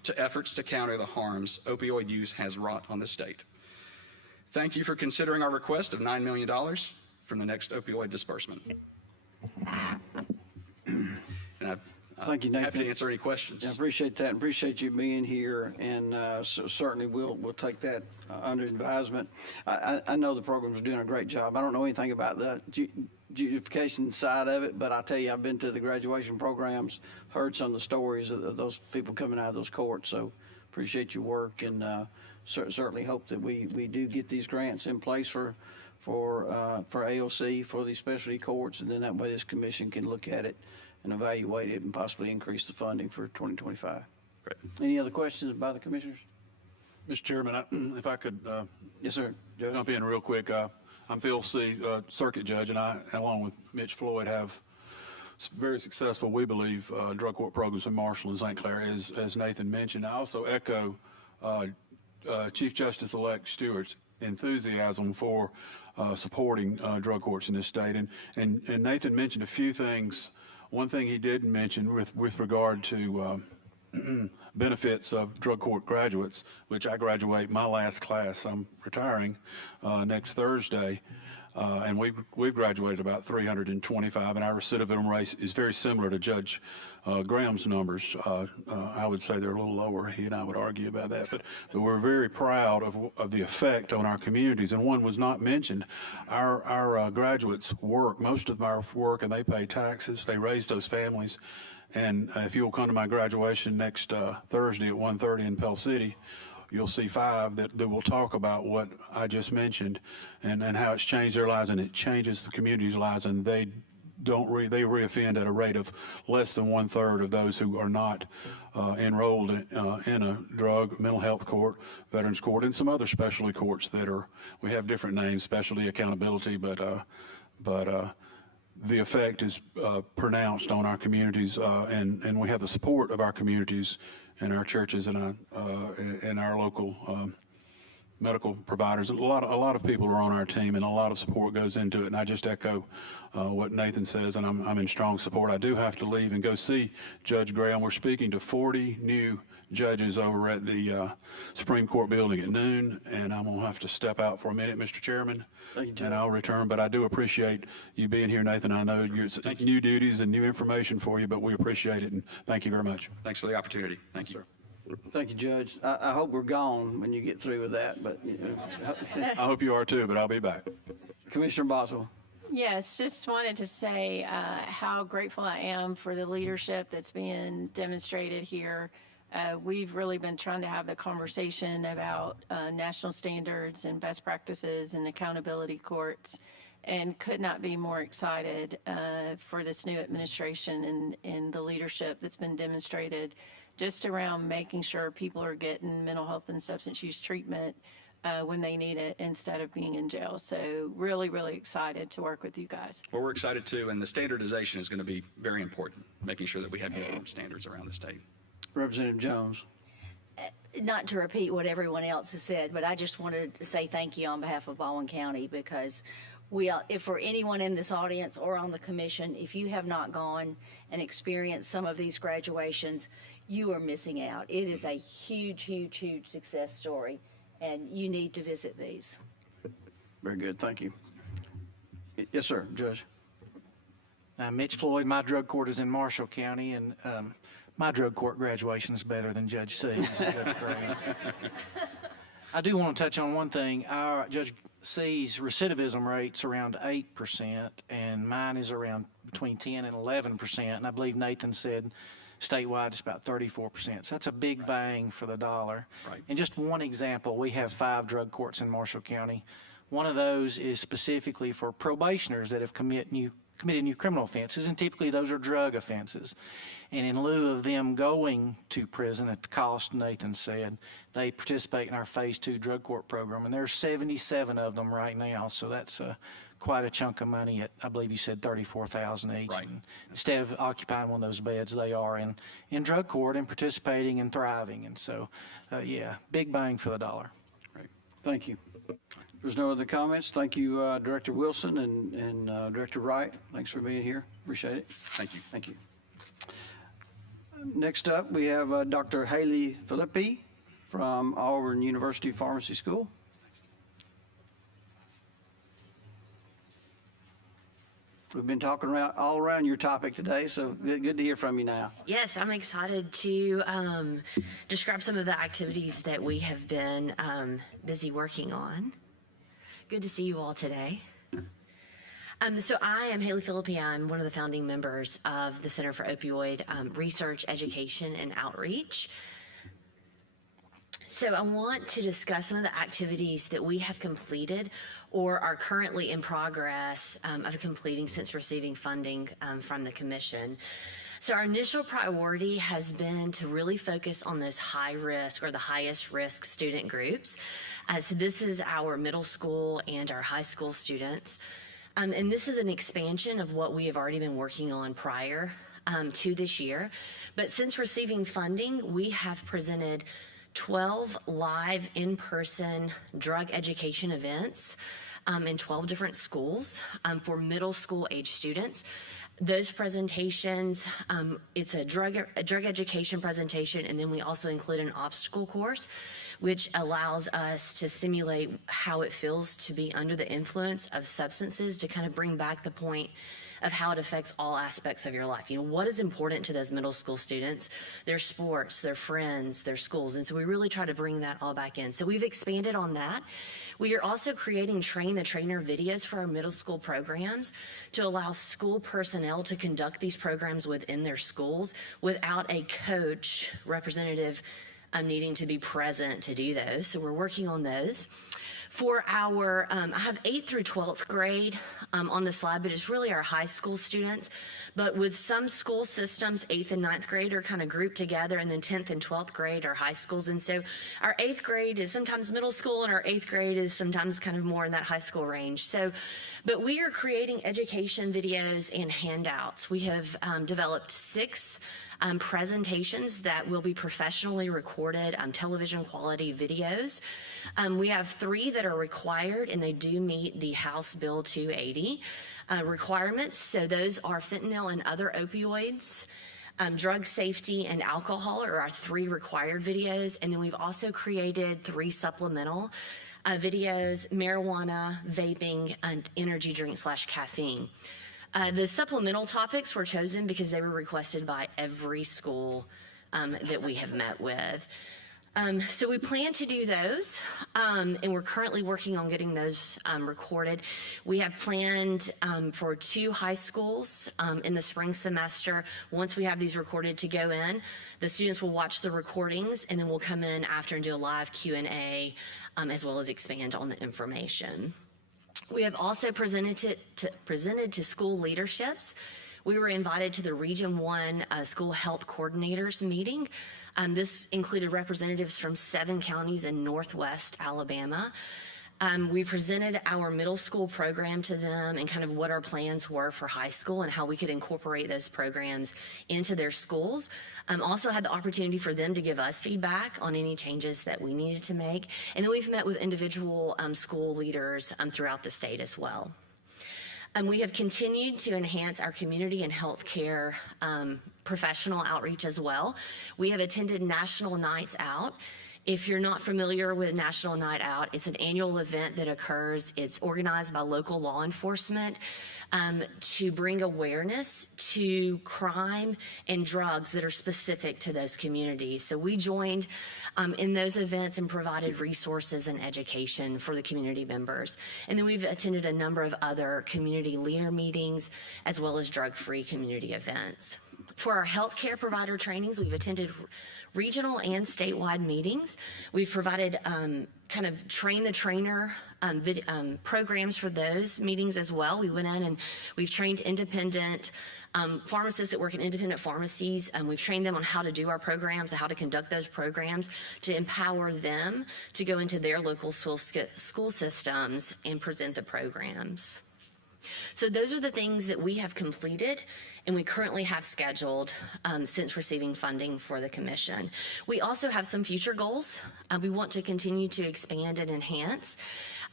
to efforts to counter the harms opioid use has wrought on the state. Thank you for considering our request of $9 million from the next opioid disbursement. And Thank you, Nathan. Happy to answer any questions. I appreciate that. Appreciate you being here, and certainly we'll take that under advisement. I know the program's doing a great job. I don't know anything about the adjudication side of it, but I tell you, I've been to the graduation programs, heard some of the stories of those people coming out of those courts. So appreciate your work, and certainly hope that we do get these grants in place for AOC, for these specialty courts, and then that way this commission can look at it and evaluate it and possibly increase the funding for 2025. Great. Any other questions by the commissioners? Mr. Chairman, if I could Yes, sir. Judge. jump in real quick. I'm Phil C., circuit judge, and I, along with Mitch Floyd, have very successful, we believe, drug court programs in Marshall and St. Clair, as Nathan mentioned. I also echo Chief Justice-elect Stewart's enthusiasm for supporting drug courts in this state. And Nathan mentioned a few things. One thing he didn't mention with regard to benefits of drug court graduates, which I graduate my last class. I'm retiring next Thursday, and we've graduated about 325, and our recidivism rate is very similar to Judge Graham's numbers. I would say they're a little lower. He and I would argue about that, but we're very proud of the effect on our communities. And one was not mentioned. Our graduates work, most of our work, and they pay taxes. They raise those families. And if you'll come to my graduation next Thursday at 1:30 in Pell City, you'll see 5 that will talk about what I just mentioned and how it's changed their lives, and it changes the community's lives, and they reoffend at a rate of less than 1/3 of those who are not enrolled in a drug, mental health court, veterans court, and some other specialty courts that we have different names, specialty accountability, but the effect is pronounced on our communities, and we have the support of our communities and our churches and our local medical providers. A lot of people are on our team, and a lot of support goes into it. And I just echo what Nathan says, and I'm in strong support. I do have to leave and go see Judge Graham. We're speaking to 40 new judges over at the Supreme Court building at noon, and I'm going to have to step out for a minute, Mr. Chairman. Thank you, Judge. And I'll return, but I do appreciate you being here, Nathan. I know it's new duties and new information for you, but we appreciate it, and thank you very much. Thanks for the opportunity. Thank you. Thank you, Judge. I hope we're gone when you get through with that, but I hope you are too, but I'll be back. Commissioner Boswell. Yes, just wanted to say how grateful I am for the leadership that's being demonstrated here. We've really been trying to have the conversation about national standards and best practices and accountability courts, and could not be more excited for this new administration and the leadership that's been demonstrated just around making sure people are getting mental health and substance use treatment when they need it instead of being in jail. So really, really excited to work with you guys. Well, we're excited too, and the standardization is going to be very important, making sure that we have uniform standards around the state. Representative Jones. Not to repeat what everyone else has said, but I just wanted to say thank you on behalf of Baldwin County, because if for anyone in this audience or on the commission, if you have not gone and experienced some of these graduations, you are missing out. It is a huge, huge, huge success story, and you need to visit these. Very good. Thank you. Yes, sir, Judge. Mitch Floyd. My drug court is in Marshall County, and my drug court graduation is better than Judge C's. I do want to touch on one thing. Our Judge C's recidivism rate's around 8%, and mine is around between 10 and 11%. And I believe Nathan said statewide it's about 34%. So that's a big bang for the dollar. Right. And just one example, we have 5 drug courts in Marshall County. One of those is specifically for probationers that have committed new criminal offenses, and typically those are drug offenses. And in lieu of them going to prison at the cost Nathan said, they participate in our Phase 2 drug court program, and there's 77 of them right now, so that's quite a chunk of money at, I believe you said, $34,000 each. Right. And instead of occupying one of those beds, they are in drug court and participating and thriving, and so, yeah, big bang for the dollar. Right. Thank you. If there's no other comments, thank you, Director Wilson and Director Wright. Thanks for being here. Appreciate it. Thank you. Thank you. Next up, we have Dr. Haley Philippi from Auburn University Pharmacy School. We've been talking all around your topic today, so good to hear from you now. Yes, I'm excited to describe some of the activities that we have been busy working on. Good to see you all today. So I am Haley Philippi. I'm one of the founding members of the Center for Opioid Research, Education, and Outreach. So I want to discuss some of the activities that we have completed or are currently in progress of completing since receiving funding from the Commission. So our initial priority has been to really focus on those high risk or the highest risk student groups. So this is our middle school and our high school students. And this is an expansion of what we have already been working on prior to this year. But since receiving funding, we have presented 12 live in-person drug education events in 12 different schools for middle school age students. Those presentations, it's a drug education presentation, and then we also include an obstacle course, which allows us to simulate how it feels to be under the influence of substances, to kind of bring back the point of how it affects all aspects of your life. You know, what is important to those middle school students? Their sports, their friends, their schools. And so we really try to bring that all back in. So we've expanded on that. We are also creating train the trainer videos for our middle school programs to allow school personnel to conduct these programs within their schools without a coach representative needing to be present to do those. So we're working on those. For our, I have 8th through 12th grade on the slide, but it's really our high school students. But with some school systems, 8th and 9th grade are kind of grouped together, and then 10th and 12th grade are high schools. And so our 8th grade is sometimes middle school, and our 8th grade is sometimes kind of more in that high school range. So, but we are creating education videos and handouts. We have developed 6 presentations that will be professionally recorded television quality videos. We have 3 that are required, and they do meet the House Bill 280 requirements. So those are fentanyl and other opioids, drug safety, and alcohol are our 3 required videos. And then we've also created 3 supplemental videos: marijuana, vaping, and energy drink / caffeine. The supplemental topics were chosen because they were requested by every school that we have met with. So we plan to do those, and we're currently working on getting those recorded. We have planned for 2 high schools in the spring semester. Once we have these recorded to go in, the students will watch the recordings, and then we'll come in after and do a live Q&A, as well as expand on the information. We have also presented to school leaderships we were invited to the Region 1 School Health Coordinators meeting. This included representatives from 7 counties in Northwest Alabama. We presented our middle school program to them and kind of what our plans were for high school and how we could incorporate those programs into their schools. Also had the opportunity for them to give us feedback on any changes that we needed to make. And then we've met with individual school leaders throughout the state as well. We have continued to enhance our community and healthcare professional outreach as well. We have attended National Nights Out. If you're not familiar with National Night Out, it's an annual event that occurs. It's organized by local law enforcement to bring awareness to crime and drugs that are specific to those communities. So we joined in those events and provided resources and education for the community members. And then we've attended a number of other community leader meetings as well as drug-free community events. For our healthcare provider trainings, we've attended regional and statewide meetings. We've provided kind of train the trainer programs for those meetings as well. We went in and we've trained independent pharmacists that work in independent pharmacies. We've trained them on how to do our programs and how to conduct those programs to empower them to go into their local school systems and present the programs. So those are the things that we have completed and we currently have scheduled since receiving funding for the commission. We also have some future goals. We want to continue to expand and enhance.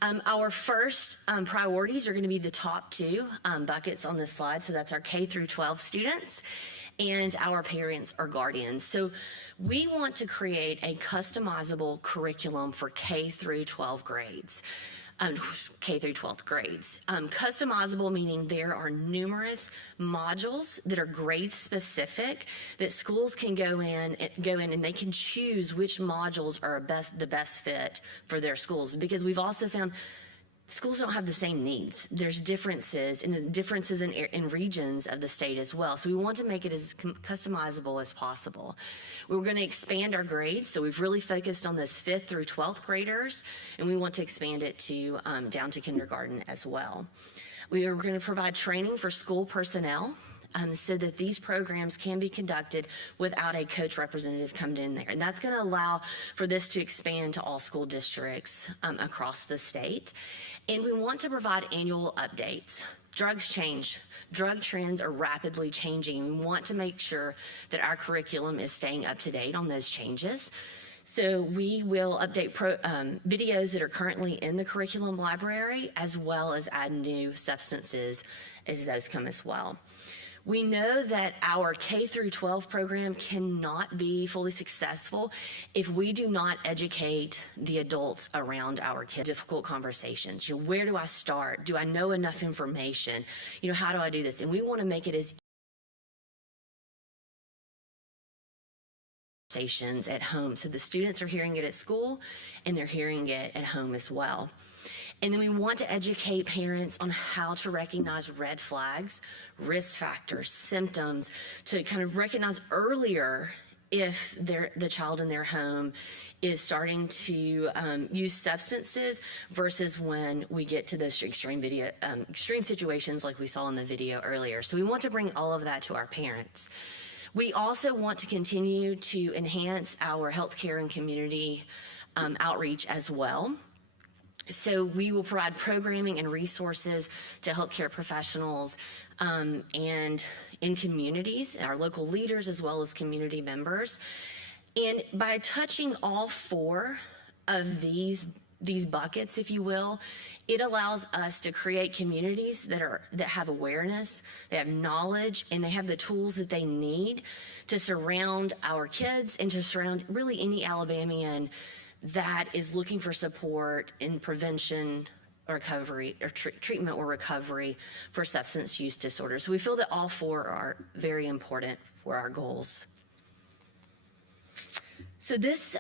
Our first priorities are going to be the top 2 buckets on this slide. So that's our K through 12 students and our parents or guardians. So we want to create a customizable curriculum for K through 12 grades. K through 12th grades. Customizable meaning there are numerous modules that are grade specific that schools can go in and they can choose which modules are the best fit for their schools, because we've also found schools don't have the same needs. There's differences in regions of the state as well. So we want to make it as customizable as possible. We're going to expand our grades. So we've really focused on those 5th through 12th graders, and we want to expand it to down to kindergarten as well. We are going to provide training for school personnel so that these programs can be conducted without a coach representative coming in there. And that's going to allow for this to expand to all school districts across the state. And we want to provide annual updates. Drugs change. Drug trends are rapidly changing. We want to make sure that our curriculum is staying up to date on those changes. So we will update videos that are currently in the curriculum library, as well as add new substances as those come as well. We know that our K through 12 program cannot be fully successful if we do not educate the adults around our kids. Difficult conversations. Where do I start? Do I know enough information? How do I do this? And we want to make it as conversations at home. So the students are hearing it at school and they're hearing it at home as well. And then we want to educate parents on how to recognize red flags, risk factors, symptoms, to kind of recognize earlier if the child in their home is starting to use substances versus when we get to those extreme situations like we saw in the video earlier. So we want to bring all of that to our parents. We also want to continue to enhance our healthcare and community outreach as well. So we will provide programming and resources to healthcare professionals and in communities, our local leaders, as well as community members. And by touching all 4 of these buckets, if you will, it allows us to create communities that have awareness, they have knowledge, and they have the tools that they need to surround our kids and to surround really any Alabamian that is looking for support in prevention, recovery, or treatment or recovery for substance use disorders. So we feel that all 4 are very important for our goals. So this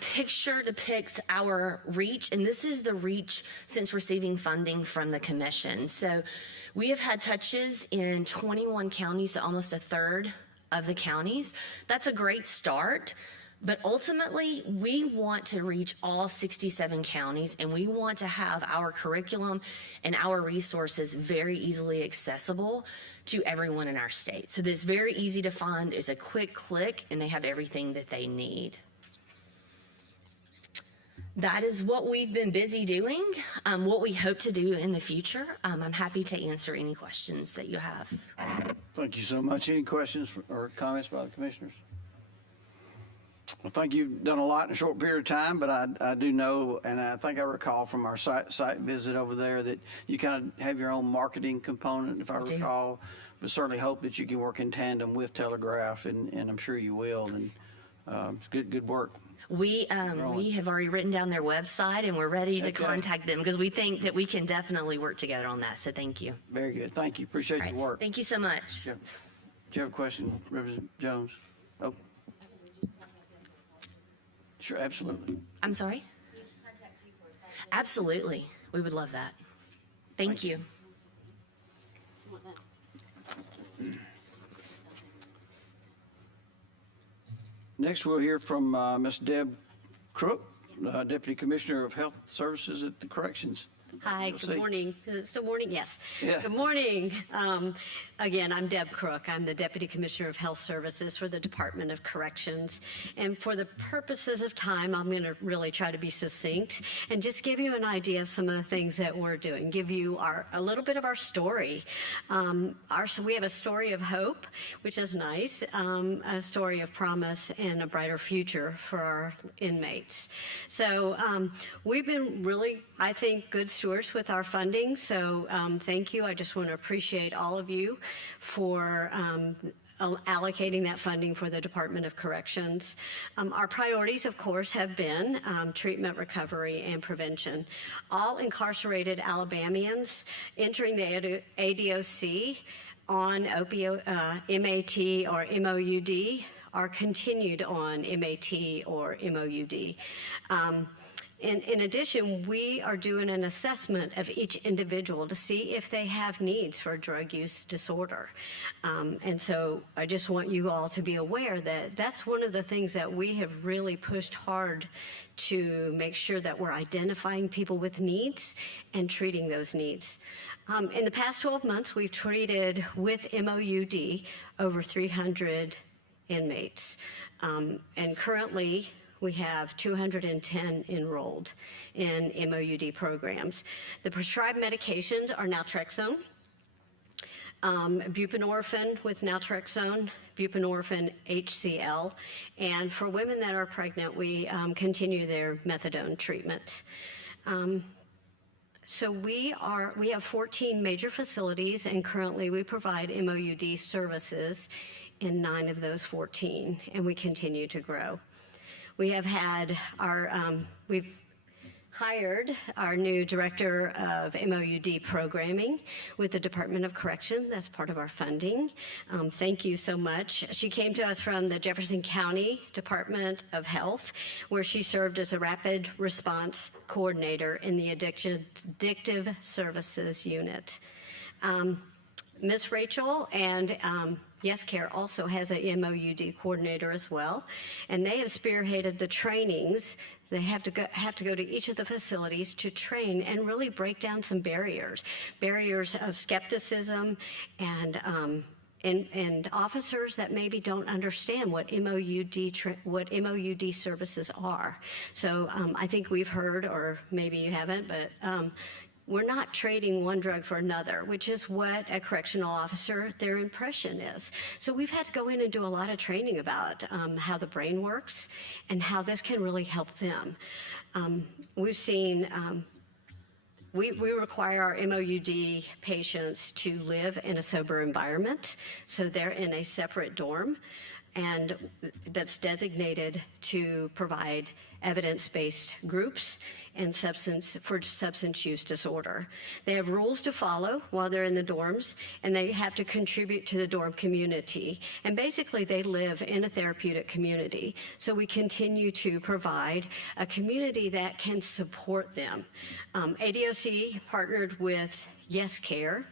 picture depicts our reach, and this is the reach since receiving funding from the commission. So we have had touches in 21 counties, so almost a third of the counties. That's a great start. But ultimately, we want to reach all 67 counties, and we want to have our curriculum and our resources very easily accessible to everyone in our state. So that it's very easy to find. It's a quick click, and they have everything that they need. That is what we've been busy doing, what we hope to do in the future. I'm happy to answer any questions that you have. Thank you so much. Any questions or comments by the commissioners? Well, thank you. You've done a lot in a short period of time, but I do know, and I think I recall from our site visit over there, that you kind of have your own marketing component, if I recall, but certainly hope that you can work in tandem with Telegraph, and I'm sure you will, and it's good work. We have already written down their website, and we're ready to contact them because we think that we can definitely work together on that. So thank you. Very good. Thank you. Appreciate your work. Thank you so much. Do you have a question, Representative Jones? Oh. Sure, absolutely. I'm sorry? Absolutely. We would love that. Thank you. Next, we'll hear from Ms. Deb Crook, Deputy Commissioner of Health Services at the Corrections. Hi, good morning. Is it still morning? Yes. Yeah. Good morning. Again, I'm Deb Crook. I'm the Deputy Commissioner of Health Services for the Department of Corrections. And for the purposes of time, I'm going to really try to be succinct and just give you an idea of some of the things that we're doing, give you a little bit of our story. We have a story of hope, which is nice, a story of promise and a brighter future for our inmates. So we've been really, I think, good stewards with our funding. So thank you. I just want to appreciate all of you for allocating that funding for the Department of Corrections. Our priorities, of course, have been treatment, recovery, and prevention. All incarcerated Alabamians entering the ADOC on MAT or MOUD are continued on MAT or MOUD. In addition, we are doing an assessment of each individual to see if they have needs for drug use disorder. And so I just want you all to be aware that that's one of the things that we have really pushed hard to make sure that we're identifying people with needs and treating those needs. In the past 12 months, we've treated with MOUD over 300 inmates. And currently, we have 210 enrolled in MOUD programs. The prescribed medications are naltrexone, buprenorphine with naltrexone, buprenorphine HCl, and for women that are pregnant, we continue their methadone treatment. So we have 14 major facilities, and currently we provide MOUD services in 9 of those 14, and we continue to grow. We have had we've hired our new director of MOUD programming with the Department of Correction. That's part of our funding. Thank you so much. She came to us from the Jefferson County Department of Health, where she served as a rapid response coordinator in the addictive services unit. Ms. Rachel and Yes Care also has a MOUD coordinator as well, and they have spearheaded the trainings. They have to go to each of the facilities to train and really break down some barriers of skepticism and officers that maybe don't understand what MOUD services are. So I think we've heard, or maybe you haven't, but we're not trading one drug for another, which is what a correctional officer, their impression is. So we've had to go in and do a lot of training about how the brain works and how this can really help them. We've seen, we require our MOUD patients to live in a sober environment, so they're in a separate dorm, and that's designated to provide evidence-based groups and substance use disorder. They have rules to follow while they're in the dorms, and they have to contribute to the dorm community. And basically, they live in a therapeutic community. So we continue to provide a community that can support them. ADOC partnered with Yes Care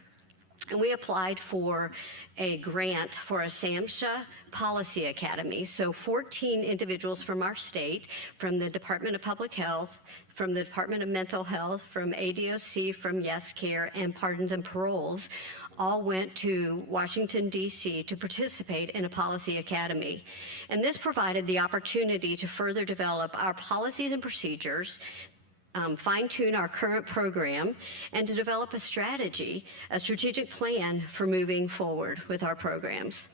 And we applied for a grant for a SAMHSA Policy Academy. So 14 individuals from our state, from the Department of Public Health, from the Department of Mental Health, from ADOC, from Yes Care, and Pardons and Paroles, all went to Washington, D.C. to participate in a policy academy. And this provided the opportunity to further develop our policies and procedures, fine-tune our current program, and to develop a strategic plan for moving forward with our programs.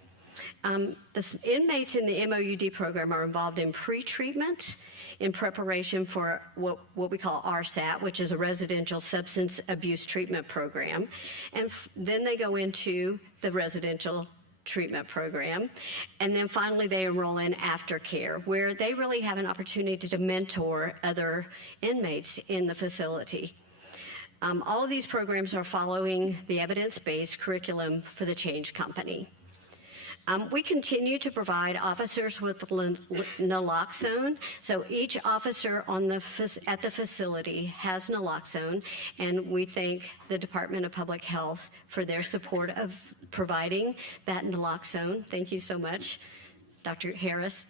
The inmates in the MOUD program are involved in pre-treatment, in preparation for what we call RSAT, which is a residential substance abuse treatment program. And then they go into the residential treatment program. And then finally they enroll in aftercare, where they really have an opportunity to mentor other inmates in the facility. All of these programs are following the evidence-based curriculum for the Change Company. We continue to provide officers with naloxone. So each officer at the facility has naloxone, and we thank the Department of Public Health for their support of providing that naloxone. Thank you so much, Dr. Harris.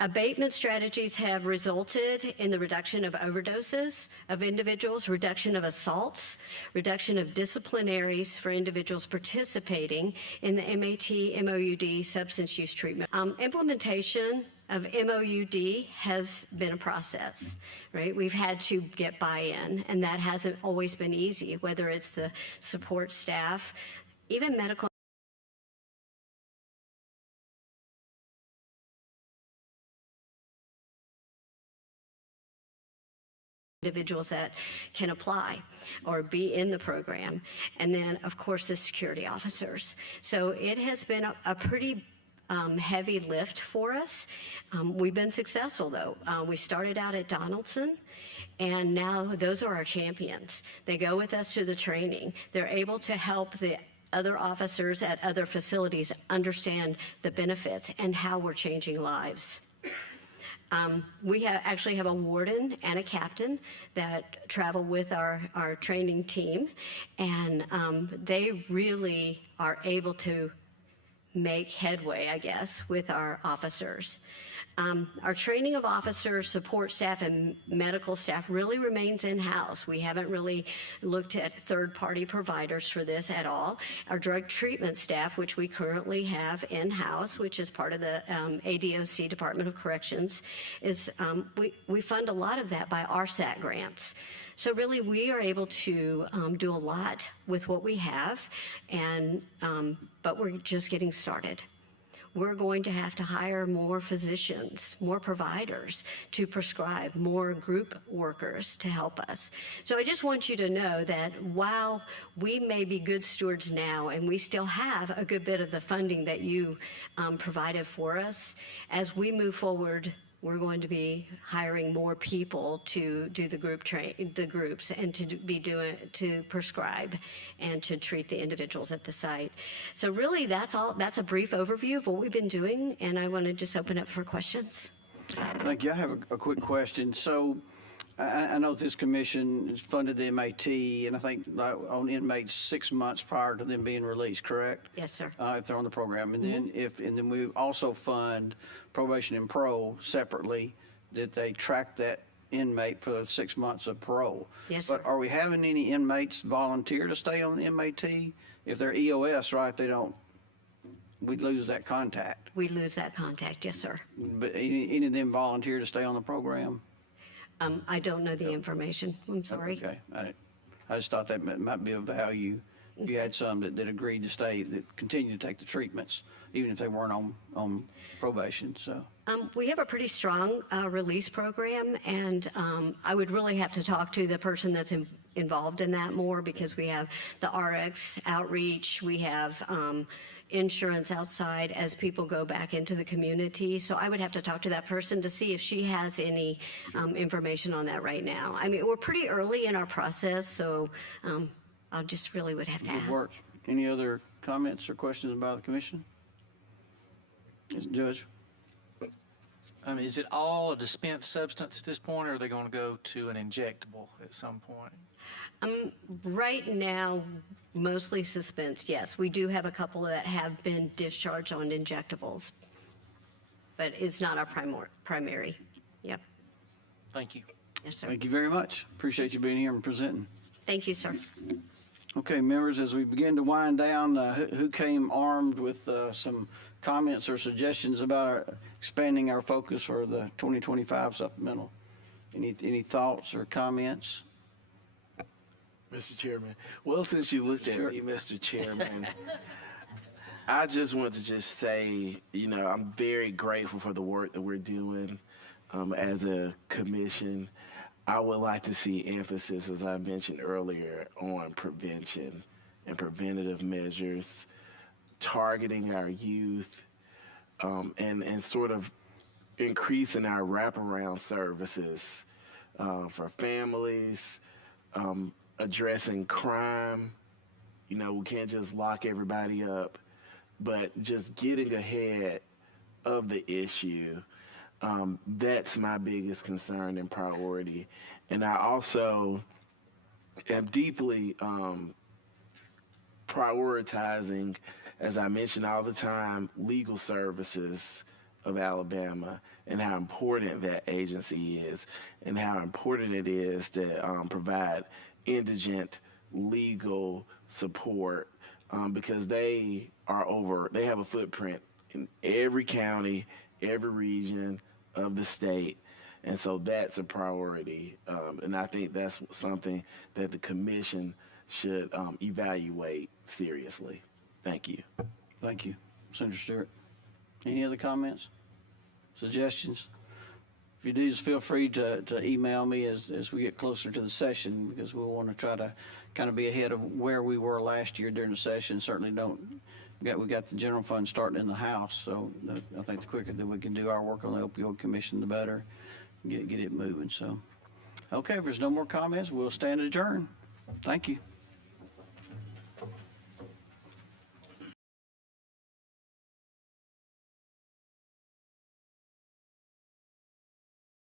Abatement strategies have resulted in the reduction of overdoses of individuals, reduction of assaults, reduction of disciplinaries for individuals participating in the MOUD substance use treatment. Implementation of MOUD has been a process, right? We've had to get buy-in, and that hasn't always been easy, whether it's the support staff, even medical individuals that can apply or be in the program. And then, of course, the security officers. So it has been a pretty heavy lift for us. We've been successful, though. We started out at Donaldson, and now those are our champions. They go with us to the training. They're able to help the other officers at other facilities understand the benefits and how we're changing lives. We actually have a warden and a captain that travel with our training team, and they really are able to make headway, I guess, with our officers. Our training of officers, support staff, and medical staff really remains in-house. We haven't really looked at third-party providers for this at all. Our drug treatment staff, which we currently have in-house, which is part of the ADOC, Department of Corrections, is we fund a lot of that by RSAT grants. So really, we are able to do a lot with what we have, but we're just getting started. We're going to have to hire more physicians, more providers to prescribe, more group workers to help us. So I just want you to know that while we may be good stewards now and we still have a good bit of the funding that you provided for us, as we move forward, we're going to be hiring more people to do the groups and to prescribe and to treat the individuals at the site. So really, that's all. That's a brief overview of what we've been doing, and I want to just open up for questions. Thank you. I have a quick question. So I know this commission has funded the MAT, and I think on inmates 6 months prior to them being released, correct? Yes, sir. If they're on the program. And then we also fund probation and parole separately, that they track that inmate for the 6 months of parole. Yes, sir. But are we having any inmates volunteer to stay on the MAT? If they're EOS, right, we lose that contact. We lose that contact, yes, sir. But any of them volunteer to stay on the program? I don't know the information. I'm sorry. Okay. I just thought that might be of value. You had some that agreed to stay, that continue to take the treatments, even if they weren't on probation. So we have a pretty strong release program, and I would really have to talk to the person that's involved in that more, because we have the RX outreach, we have insurance outside as people go back into the community. So I would have to talk to that person to see if she has any information on that right now. I mean, we're pretty early in our process, so I just really would have to ask. Work. Any other comments or questions about the commission? Judge? Is it all a dispensed substance at this point, or are they going to go to an injectable at some point? Right now, mostly suspensed, yes. We do have a couple that have been discharged on injectables, but it's not our primary. Yep. Thank you. Yes, sir. Thank you very much. Appreciate you being here and presenting. Thank you, sir. Okay, members, as we begin to wind down, who came armed with some comments or suggestions about expanding our focus for the 2025 supplemental? Any thoughts or comments? Mr. Chairman. Well, since you looked at me, Mr. Chairman, I just want to just say, I'm very grateful for the work that we're doing as a commission. I would like to see emphasis, as I mentioned earlier, on prevention and preventative measures, targeting our youth, and sort of increasing our wraparound services for families, addressing crime. We can't just lock everybody up, but just getting ahead of the issue. That's my biggest concern and priority. And I also am deeply prioritizing, as I mention all the time, legal services of Alabama and how important that agency is and how important it is to provide indigent legal support because they have a footprint in every county, every region of the state. And so that's a priority. And I think that's something that the commission should evaluate seriously. Thank you. Thank you. Senator Stewart. Any other comments, suggestions? If you do, just feel free to email me as we get closer to the session, because we'll want to try to kind of be ahead of where we were last year during the session. Certainly we got the general fund starting in the House, so I think the quicker that we can do our work on the Opioid Commission, the better. Get it moving. So, okay, if there's no more comments, we'll stand adjourned. Thank you.